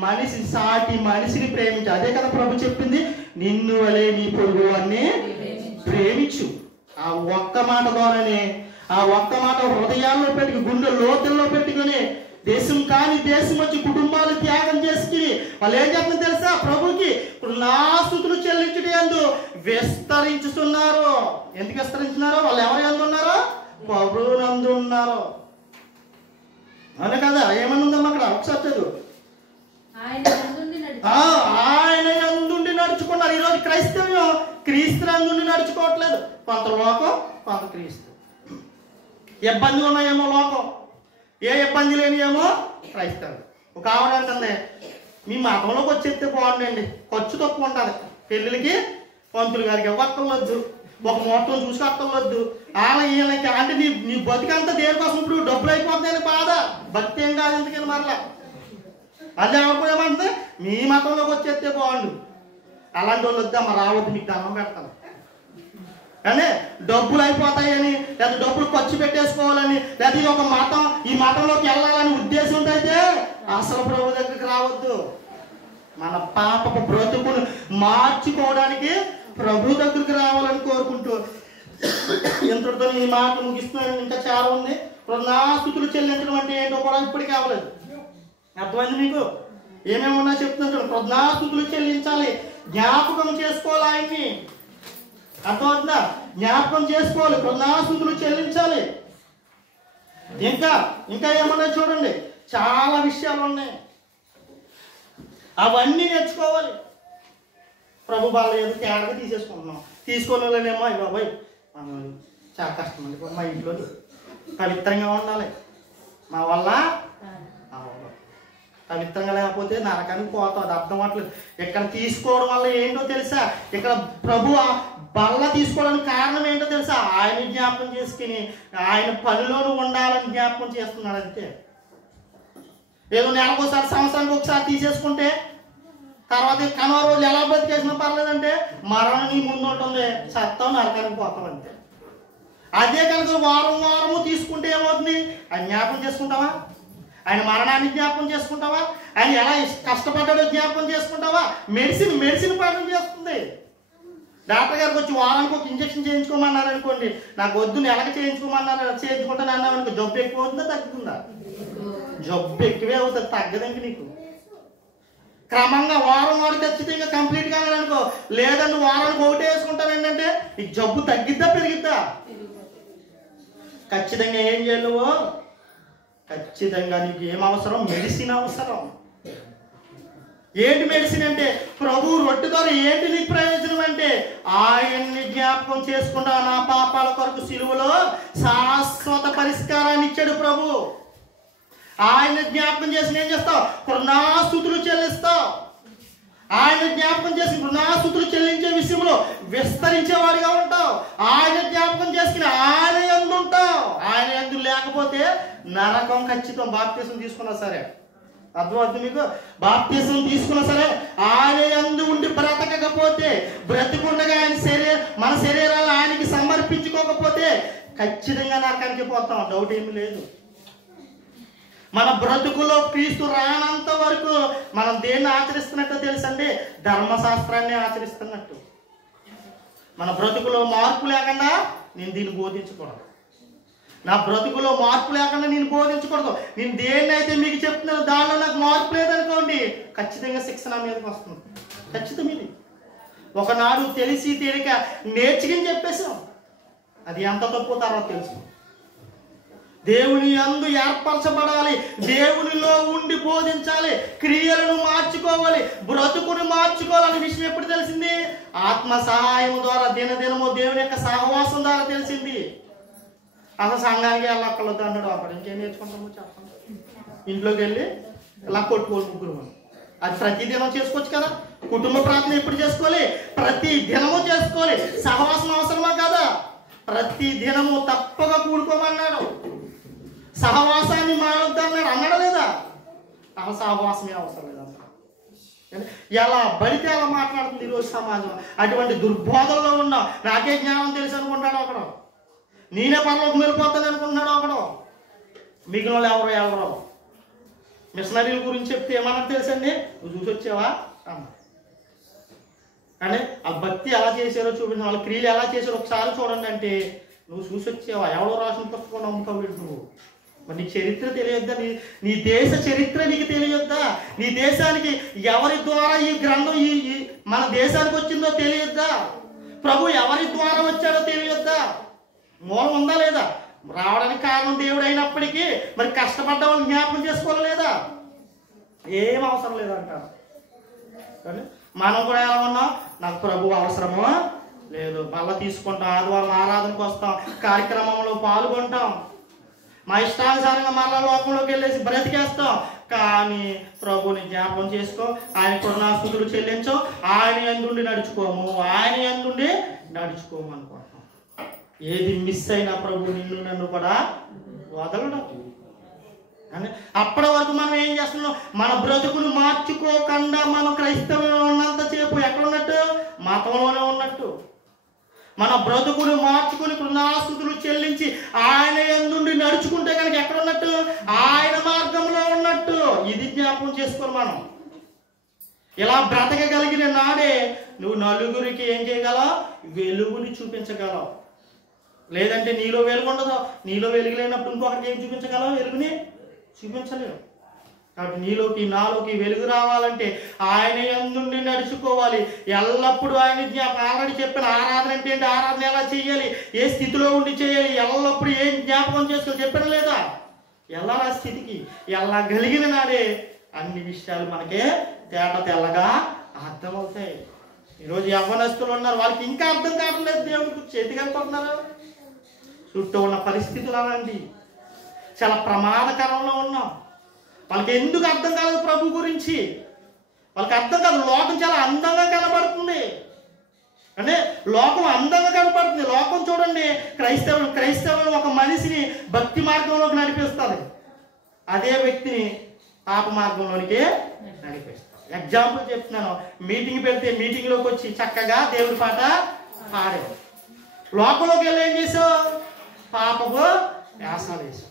మనిషి, సాటి మనిషిని ప్రేమించు. అదే కదా ప్రభు చెప్పింది, నిన్ను వలే నీ పొరుగు వారిని ప్రేమించు. ఆ ఒక్క మాట ద్వారానే, ఆ ఒక్క మాట హృదయాల్లో పెట్టుకుని, గుండె లోతుల్లో పెట్టుకుని, దేశం కాని దేశం వచ్చి కుటుంబాలు త్యాగం చేసుకుని వాళ్ళు ఏం చెప్తున్నారు తెలుసా? ప్రభుకి నా స్తుతులు చెల్లించుట యందు విస్తరించుతున్నారు. ఎందుకు విస్తరించున్నారో? వాళ్ళు ఎవరు యందు ఉన్నారో? ప్రభువునందు ఉన్నారు. అవును కదా? ఏమని ఉందమ్మా అక్కడ? ఒకసారి చదువు. ఆయన యందుండి నడుచుకున్నారు. ఈరోజు క్రైస్తవ్యం క్రీస్తు నందుండి నడుచుకోవట్లేదు. కొంత లోకం, కొంత క్రీస్తు. ఇబ్బందులు ఉన్నాయేమో లోకం, ఏ ఇబ్బంది లేనియేమో క్రైస్తవం. ఒక ఆవిడ అంటుంది, మీ మతంలోకి వచ్చేస్తే బాగుండండి, ఖర్చు తక్కువ ఉంటుంది, పెళ్ళిళ్ళకి పంతులు గారికి ఇవ్వక్కర్లొద్దు, ఒక మొత్తం చూసుకోక్కర్లొద్దు, వీళ్ళకి అంటే నీ బతికంతా దేనికోసం ఇప్పుడు డబ్బులు అయిపోతుందని బాధ. భక్తి ఏం కాదు ఎందుకని మరలా అదే ఎవరిపోయామంటే మీ మతంలోకి వచ్చేస్తే బాగుండు. అలాంటి వాళ్ళు వద్దా మరి రావద్దు, మీకు దండం పెడతాను. కానీ డబ్బులు అయిపోతాయని, లేదా డబ్బులు ఖర్చు పెట్టేసుకోవాలని, లేదా ఇది ఒక మతం, ఈ మతంలోకి వెళ్ళాలని ఉద్దేశంతో అయితే అసలు ప్రభు దగ్గరికి రావద్దు. మన పాపపు బ్రతుకును మార్చుకోవడానికి ప్రభు దగ్గరికి రావాలని కోరుకుంటూ ఇంతటితో ఈ మాట ముగిస్తున్నాను. ఇంకా చాలా ఉంది. కృతజ్ఞతాస్తుతులు చెల్లించడం అంటే ఏంటో కూడా ఇప్పటికీ అవ్వలేదు. అర్థమైంది మీకు? ఏమేమి ఉన్నా చెప్తున్నాను. కృతజ్ఞతాస్తుతులు చెల్లించాలి, జ్ఞాపకం చేసుకోవాలి ఆయన్ని. అర్థమవుతుందా? జ్ఞాపకం చేసుకోవాలి, కృతజ్ఞతాస్తుతులు చెల్లించాలి. ఇంకా ఏమన్నా చూడండి, చాలా విషయాలు ఉన్నాయి, అవన్నీ నేర్చుకోవాలి. ప్రభు బాగా ఏదో తేడాగా తీసేసుకుంటున్నాం. తీసుకునే వాళ్ళనేమో అయ్యి బాబాయ్ చాలా కష్టం అండి, మా ఇంట్లో పవిత్రంగా ఉండాలి, మా వల్ల పవిత్రంగా లేకపోతే నరకానికి పోతాం. అది అర్థం అవ్వట్లేదు. ఇక్కడ తీసుకోవడం వల్ల ఏంటో తెలుసా? ఇక్కడ ప్రభు బల్ల తీసుకోవడానికి కారణం ఏంటో తెలుసా? ఆయన జ్ఞాపకం చేసుకుని ఆయన పనిలోనూ ఉండాలని జ్ఞాపకం చేస్తున్నాడు. అంతే. ఏదో నెలకోసారి, సంవత్సరానికి ఒకసారి తీసేసుకుంటే తర్వాత కనవ రోజు ఎలా బతికేసినా పర్లేదంటే మరణం నీ ముందు ఉంటుంది, సత్తం నరకానికి పోతాం. అంతే. అదే కనుక వారం వారము తీసుకుంటే ఏమవుతుంది? ఆయన జ్ఞాపకం చేసుకుంటావా? ఆయన మరణాన్ని జ్ఞాపకం చేసుకుంటావా? ఆయన ఎలా కష్టపడ్డాడో జ్ఞాపకం చేసుకుంటావా? మెడిసిన్ పాఠం చేస్తుంది. డాక్టర్ గారికి వచ్చి వారానికి ఒక ఇంజక్షన్ చేయించుకోమన్నారు అనుకోండి, నాకు వద్దు నెలకి చేయించుకుంటాను అన్నావు అనుకో, జబ్బు ఎక్కువ అవుతుందా తగ్గుతుందా? జబ్బు ఎక్కువే అవుతుంది, తగ్గదండి నీకు. క్రమంగా వారం ఖచ్చితంగా కంప్లీట్ కావాలనుకో, లేదంటే వారానికి ఒకటే వేసుకుంటాను ఏంటంటే ఈ జబ్బు తగ్గిద్దా పెరిగిద్దా? ఖచ్చితంగా ఏం చేయాలి? ఖచ్చితంగా నీకు ఏం అవసరం? మెడిసిన్ అవసరం. ఏంటి మెడిసిన్ అంటే? ప్రభు రొట్టె ద్వారా ఏంటి నీకు ప్రయోజనం అంటే ఆయన్ని జ్ఞాపకం చేసుకుంటా నా పాపాల కొరకు సిలువలో శాశ్వత పరిష్కారాన్ని ఇచ్చాడు ప్రభు. ఆయన జ్ఞాపకం చేసి ఏం చేస్తావు? కృతజ్ఞతాస్తుతులు చెల్లిస్తావు. ఆయన జ్ఞాపకం చేసి కృతజ్ఞతాస్తుతులు చెల్లించే విషయంలో విస్తరించేవాడిగా ఉంటావు. ఆయన జ్ఞాపకం చేసుకుని ఆయన యందు ఉంటావు. ఆయన యందు లేకపోతే నరకం ఖచ్చితం. బాప్తిసం తీసుకున్నా సరే, అర్థమవుతుంది మీకు? బాప్తిసం తీసుకున్నా సరే ఆయన యందు ఉండి బ్రతకకపోతే, బ్రతికుండగా ఆయన మన శరీరాలు ఆయనకి సమర్పించుకోకపోతే ఖచ్చితంగా నరకానికి పోతాం. డౌట్ ఏమీ లేదు. మన బ్రతుకులో క్రీస్తు రానంత వరకు మనం దేన్ని ఆచరిస్తున్నట్టు తెలుసండి? ధర్మశాస్త్రాన్ని ఆచరిస్తున్నట్టు. మన బ్రతుకులో మార్పు లేకుండా నేను దీన్ని బోధించకూడదు. నా బ్రతుకులో మార్పు లేకుండా నేను బోధించకూడదు. నేను దేన్నైతే మీకు చెప్తున్నాను దానిలో నాకు మార్పు లేదనుకోండి, ఖచ్చితంగా శిక్ష నా మీదకి వస్తుంది. ఖచ్చితం. ఇది ఒకనాడు తెలిసి తేలిక నేర్చుకుని చెప్పేసాం, అది ఎంత తప్పు తర్వాత తెలుసు. దేవుని యందు ఏర్పరచబడాలి, దేవునిలో ఉండి బోధించాలి, క్రియలను మార్చుకోవాలి, బ్రతుకుని మార్చుకోవాలనే విషయం ఎప్పుడు తెలిసింది? ఆత్మ సహాయం ద్వారా, దినదినము దేవుని యొక్క సహవాసం ద్వారా తెలిసింది. అసలు సంఘానికి వెళ్ళక్కర్లేదు అన్నాడు. అక్కడ ఇంకేం నేర్చుకుంటామో చెప్పండి. ఇంట్లోకి వెళ్ళి ఇలా కొట్టుకోవాలి ముగ్గురు. అది ప్రతి దినం చేసుకోవచ్చు కదా. కుటుంబ ప్రార్థన ఎప్పుడు చేసుకోవాలి? ప్రతి దినము చేసుకోవాలి. సహవాసం అవసరమా కదా? ప్రతి దినము తప్పక కూడుకోమన్నాడు. సహవాసాన్ని మానొద్దన్నాడు, అన్నాడు లేదా? ఆ సహవాసమే అవసరం లేదంట. ఎలా పడితే అలా మాట్లాడుతుంది ఈరోజు సమాజం. అటువంటి దుర్బోధనలో ఉన్నా నాకే జ్ఞానం తెలుసు అనుకుంటాడు ఒకడు, నేనే పరలోకి వెళ్ళిపోతాను అనుకుంటున్నాడు ఒకడు, మిగిలిన వాళ్ళు ఎవరో మిషనరీల గురించి చెప్తే ఏమన్నా తెలుసండి? నువ్వు చూసి వచ్చావా అన్న. కానీ ఆ భక్తి ఎలా చేశారో చూపించిన, వాళ్ళ క్రియలు ఎలా చేశారో ఒకసారి చూడండి అంటే, నువ్వు చూసి వచ్చావా? ఎవడో రాసిన పుస్తకం నమ్ముతావు నువ్వు? మరి నీ చరిత్ర తెలియొద్దా? నీ దేశ చరిత్ర నీకు తెలియొద్దా? నీ దేశానికి ఎవరి ద్వారా ఈ గ్రంథం మన దేశానికి వచ్చిందో తెలియొద్దా? ప్రభు ఎవరి ద్వారా వచ్చాడో తెలియొద్దా? మూలం ఉందా లేదా? రావడానికి కారణం దేవుడు అయినప్పటికీ మరి కష్టపడ్డ వాళ్ళు జ్ఞాపకం చేసుకోలేదా? ఏం అవసరం లేదంటారు. కానీ మనం కూడా ఎలా ఉన్నాం? నాకు ప్రభు అవసరమో లేదు, మళ్ళీ తీసుకుంటాం, ఆదివారం ఆరాధనకు వస్తాం, కార్యక్రమంలో పాల్గొంటాం, మా ఇష్టానుసారంగా మళ్ళా లోకంలోకి వెళ్ళేసి బ్రతికేస్తాం. కానీ ప్రభుని జ్ఞాపకం చేసుకో, ఆయన కృతజ్ఞతాస్తుతులు చెల్లించో, ఆయన యందుండి నడుచుకోము, ఆయన యందుండి నడుచుకోము అనుకుంటాం. ఏది మిస్ అయినా ప్రభు నిన్ను నన్ను కూడా వదలడం. అని అప్పటి వరకు మనం ఏం చేస్తున్నాం? మన బ్రతుకును మార్చుకోకుండా మనం క్రైస్తవంలో ఉన్నంత సేపు ఎక్కడ ఉన్నట్టు? మతంలోనే ఉన్నట్టు. మన బ్రతుకును మార్చుకుని కృతజ్ఞతాస్తుతులు చెల్లించి ఆయన యందుండి నడుచుకుంటే కనుక ఎక్కడ ఉన్నట్టు? ఆయన మార్గంలో ఉన్నట్టు. ఇది జ్ఞాపకం చేసుకోవాలి మనం. ఇలా బ్రతకగలిగిన నాడే నువ్వు నలుగురికి ఏం చేయగలవు? వెలుగుని చూపించగలవు. లేదంటే నీలో వెలుగు ఉండదు. నీలో వెలుగు లేనప్పుడు ఇంకొకరికి ఏం చూపించగలవు? వెలుగుని చూపించలేవు. కాబట్టి నీలోకి నాలోకి వెలుగు రావాలంటే ఆయన యందుండి నడుచుకోవాలి. ఎల్లప్పుడూ ఆయన ఆల్రెడీ చెప్పిన ఆరాధన అంటే ఏంటి? ఆరాధన ఎలా చేయాలి? ఏ స్థితిలో ఉండి చేయాలి? ఎల్లప్పుడు ఏం జ్ఞాపకం చేసుకోవాలి చెప్పిన లేదా? ఎలా ఆ స్థితికి వెళ్ళగలిగిన నాడే అన్ని విషయాలు మనకే తేట తెల్లగా అర్థమవుతాయి. ఈరోజు యవ్వనస్తులు ఉన్నారు, వాళ్ళకి ఇంకా అర్థం కావట్లేదు. దేవుడికి చేతి కనుకుంటున్నారు. చుట్టూ ఉన్న పరిస్థితులు అలాంటి చాలా ప్రమాదకరంలో ఉన్నాం. వాళ్ళకి ఎందుకు అర్థం కాలేదు ప్రభు గురించి? వాళ్ళకి అర్థం కాదు. లోకం చాలా అందంగా కనబడుతుంది. అంటే లోకం అందంగా కనబడుతుంది. లోకం చూడండి, క్రైస్తవం ఒక మనిషిని భక్తి మార్గంలోకి నడిపిస్తుంది, అదే వ్యక్తిని పాప మార్గంలోనికి నడిపిస్తారు. ఎగ్జాంపుల్ చెప్తున్నాను. మీటింగ్ పెడితే మీటింగ్లోకి వచ్చి చక్కగా దేవుడి పాట పాడావు. లోకంలోకి వెళ్ళి ఏం చేసావు? పాపపు వేషాలు వేసావు.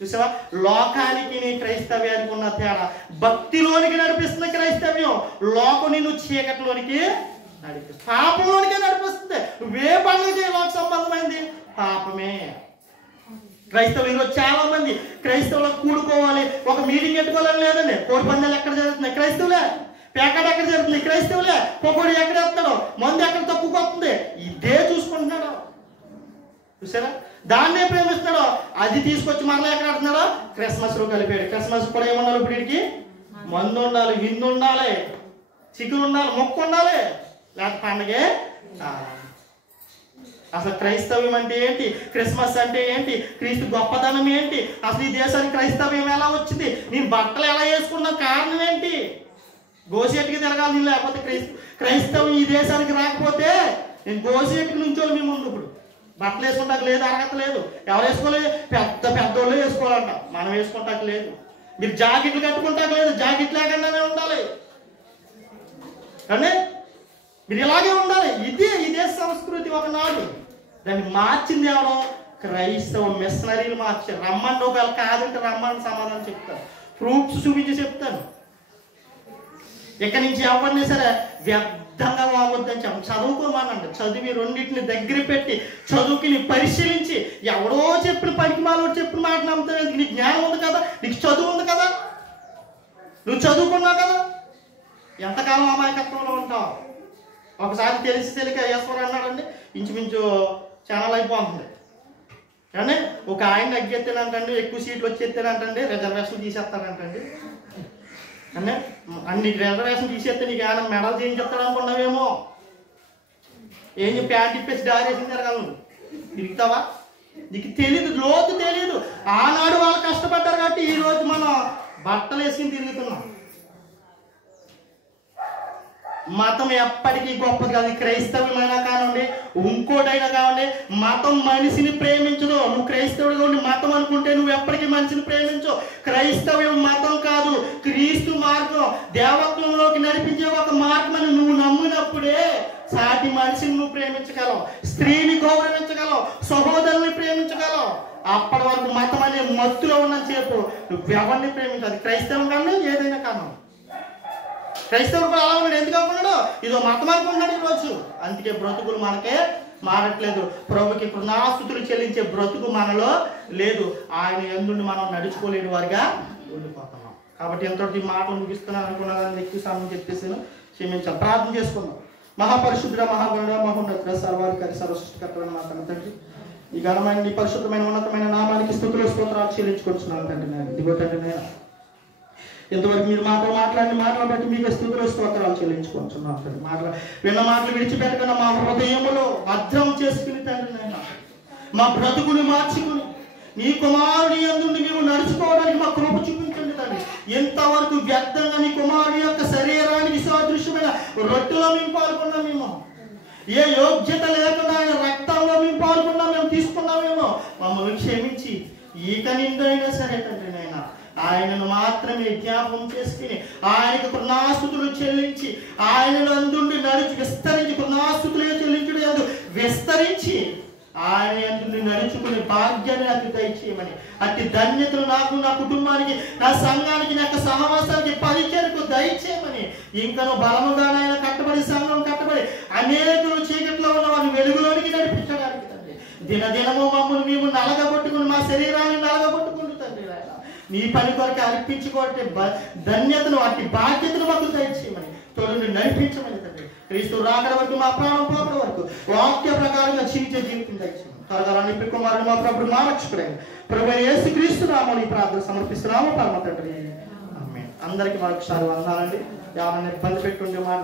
చూసావా? లోకానికి నీ క్రైస్తవ్యానికి ఉన్న తేడా. భక్తిలోనికి నడిపిస్తుంది క్రైస్తవ్యం, లోకం నిన్ను చీకటిలోనికి నడిపిస్తుంది, పాపంలోనికే నడిపిస్తుంది. నువ్వే పనులు చేయ లోక సంబంధమైంది పాపమే. క్రైస్తవులు ఈరోజు చాలా మంది క్రైస్తవులకు కూడుకోవాలి, ఒక మీటింగ్ పెట్టుకోవాలని లేదండి. కోడి పందాలు ఎక్కడ జరుగుతున్నాయి? క్రైస్తవులే. పేకాట ఎక్కడ జరుగుతుంది? క్రైస్తవులే. పొగోడు ఎక్కడ వేస్తాడు? మందు ఎక్కడ తక్కువగా వస్తుంది? ఇదే చూసుకుంటున్నాడు. చూసారా? దాన్నే ప్రేమిస్తున్నాడు. అది తీసుకొచ్చి మరలా ఎక్కడ ఆడుతున్నాడో? క్రిస్మస్ లో కలిపాడు. క్రిస్మస్ కూడా ఏమన్నా ఇప్పుడు వీడికి? మందు ఉండాలి, విందు ఉండాలి, చికెన్ ఉండాలి, మొక్క ఉండాలి, లేకపోతే పండగే. అసలు క్రైస్తవ్యం అంటే ఏంటి? క్రిస్మస్ అంటే ఏంటి? క్రీస్తు గొప్పతనం ఏంటి? అసలు ఈ దేశానికి క్రైస్తవ్యం ఎలా వచ్చింది? నేను బట్టలు ఎలా వేసుకున్న కారణం ఏంటి? గోసేటికి తిరగాలి నేను, లేకపోతే క్రైస్తవం ఈ దేశానికి రాకపోతే నేను గోసేటికి నుంచోళ్ళు మీ ముందు. ఇప్పుడు బట్టలు వేసుకుంటాకు లేదు, అర్హత లేదు. ఎవరు వేసుకోలేదు? పెద్దోళ్ళు వేసుకోవాలంట, మనం వేసుకుంటాకు లేదు. మీరు జాకెట్లు కట్టుకుంటాకు లేదు, జాకెట్ లేకుండానే ఉండాలి. అంటే మీరు ఇలాగే ఉండాలి. ఇదే సంస్కృతి ఒకనాడు. దాన్ని మార్చింది ఎవరో? క్రైస్తవ మిషనరీలు మార్చారు. రమ్మంటే ఒకవేళ కాదంటే రమ్మని సమాధానం చెప్తాను, ప్రూఫ్స్ చూపించి చెప్తాను. ఇక్కడి నుంచి ఎవరిని సరే వ్యర్థంగా వాగొద్దని చెప్పండి. చదువుకోమానండి. చదివి రెండింటిని దగ్గర పెట్టి చదువుకి పరిశీలించి, ఎవడో చెప్పిన పనికి మాలోడు చెప్పిన మాట నమ్ముతావు. నీకు జ్ఞానం ఉంది కదా, నీకు చదువు ఉంది కదా, నువ్వు చదువుకున్నావు కదా, ఎంతకాలం అమాయకత్వంలో ఉంటావు? ఒకసారి తెలియక ఈశ్వరు అన్నాడండి, ఇంచుమించు ఛానల్ అయిపోతుంది. కానీ ఒక ఆయన అగ్గెత్తానంటండి, ఎక్కువ సీట్లు వచ్చేస్తానంటండి, రిజర్వేషన్ తీసేస్తానంటండి. అంటే అన్ని రిజర్వేషన్ తీసేస్తే నీకు ఏమైనా మెడల్ చేయించేస్తాడు అనుకున్నావేమో. ఏం చెప్పి ప్యాంట్ ఇప్పేసి డారేసి తిరగలను తిరుగుతావా? నీకు తెలీదు, లోతు తెలీదు. ఆనాడు వాళ్ళు కష్టపడ్డారు కాబట్టి ఈరోజు మనం బట్టలు వేసుకుని తిరుగుతున్నాం. మతం ఎప్పటికీ గొప్పది కాదు. క్రైస్తవమైనా కానివ్వండి, ఇంకోటైనా కానివ్వండి, మతం మనిషిని ప్రేమించదు. నువ్వు క్రైస్తవుడిగా ఉండి మతం అనుకుంటే నువ్వు ఎప్పటికీ మనిషిని ప్రేమించు. క్రైస్తవ్యం మతం కాదు, క్రీస్తు మార్గం, దేవత్వంలోకి నడిపించే ఒక మార్గం అని నువ్వు నమ్మినప్పుడే సాటి మనిషిని నువ్వు ప్రేమించగలవు, స్త్రీని గౌరవించగలవు, సహోదరుని ప్రేమించగలవు. అప్పటి వరకు మతం అనే మత్తులో ఉన్నంత సేపు నువ్వు ఎవరిని ప్రేమించాలి. క్రైస్తవం కానీ ఏదైనా కాను. క్రైస్తవుడు కూడా అలా ఉన్నాడు. ఎందుకు అనుకున్నాడు? ఇదో మతం అనుకున్నాడు ఈరోజు. అందుకే బ్రతుకులు మనకే మారట్లేదు. ప్రభుకి కృతజ్ఞతాస్తుతులు చెల్లించే బ్రతుకు మనలో లేదు. ఆయన యందు మనం నడుచుకోలేని వారిగా ఉండిపోతున్నాం. కాబట్టి ఎంతటి మాటలు ముగిస్తున్నాను అనుకున్నాను, ఎక్కువ సమయం చెప్పేసాను, క్షమించాలి. ప్రార్థన చేసుకుందాం. మహాపరిశుద్ధుడ, మహాగణుడ, మహోన్నతుడ, సర్వాధికారి, సర్వసృష్టికర్తమైన మా తండ్రి, ఈ ఘనమైన నీ పరిశుద్ధమైన ఉన్నతమైన నామానికి స్తుతులు స్తోత్రాలు చెల్లించుకొచ్చున్నాను తండ్రి నాయన. ఇదిగో తండ్రి నాయన, ఇంతవరకు మీరు మాతో మాట్లాడిన మాటలు బట్టి మీకు స్తుతులు స్తోత్రాలు చెల్లించుకొచ్చున్నాను తండ్రి. విన్న మాటలు విడిచిపెట్టకుండా మా హృదయములో భద్రం చేసుకుని తండ్రి నాయన, మా బ్రతుకుని మార్చుకుని నీ కుమారుడి యందు మేము నడుచుకోవడానికి మా కృప చూపించండి తండ్రి. ఎంతవరకు వ్యర్థంగా నీ కుమారుడి యొక్క శరీరానికి సాదృశ్యమైన రొట్టెలో మేము పాల్గొన్నామేమో, ఏ యోగ్యత లేకుండా ఆయన రక్తంలో మేము పాల్గొన్నా మేము తీసుకున్నామేమో, మమ్మల్ని క్షమించి ఈక నిందైనా సరే తండ్రి నాయన ఆయనను మాత్రమే జ్ఞాపకం చేసుకుని ఆయనకు కృతజ్ఞతాస్తుతులు చెల్లించి ఆయనను అందుండి నడిచి విస్తరించి కృతజ్ఞతాస్తుతులు చెల్లించడం విస్తరించి ఆయన యందు నడుచుకునే భాగ్యాన్ని నాకు దయచేయమని, అట్టి ధన్యతలు నాకు, నా కుటుంబానికి, నా సంఘానికి, నా యొక్క సహవాసానికి, పరిచయకు దయచేయమని, ఇంకను బలముగానైనా కట్టబడి సంఘం కట్టబడి అనేకులు చీకట్లో ఉన్న వారిని వెలుగులోనికి నడిపించడానికి తండ్రి. దినదినము మమ్మల్ని మేము నలగబొట్టుకుని మా శరీరాన్ని నలగబొట్టుకుని తండ్రి నీ పని కొరకు అర్పించుకోవటే ధన్యతను, అట్టి బాధ్యతను మాకు దయచేయమని, తోడుని నడిపించమని తండ్రి. క్రీస్తు రాకడ వరకు మా ప్రాణం పోకడ వరకు వాక్య ప్రకారంగా జీవించే జీవితం దయచేయమని త్వరగా నీ కుమారుడు మా ప్రభుడు మా రక్షకుడైన ప్రభువైన యేసుక్రీస్తు నామమున ఈ ప్రార్థన సమర్పిస్తున్నాము పరమ తండ్రి. ఆమేన్. అందరికీ మరొకసారి వందనాలండి. ఎవరైనా ఇబ్బంది పెట్టుండే మాట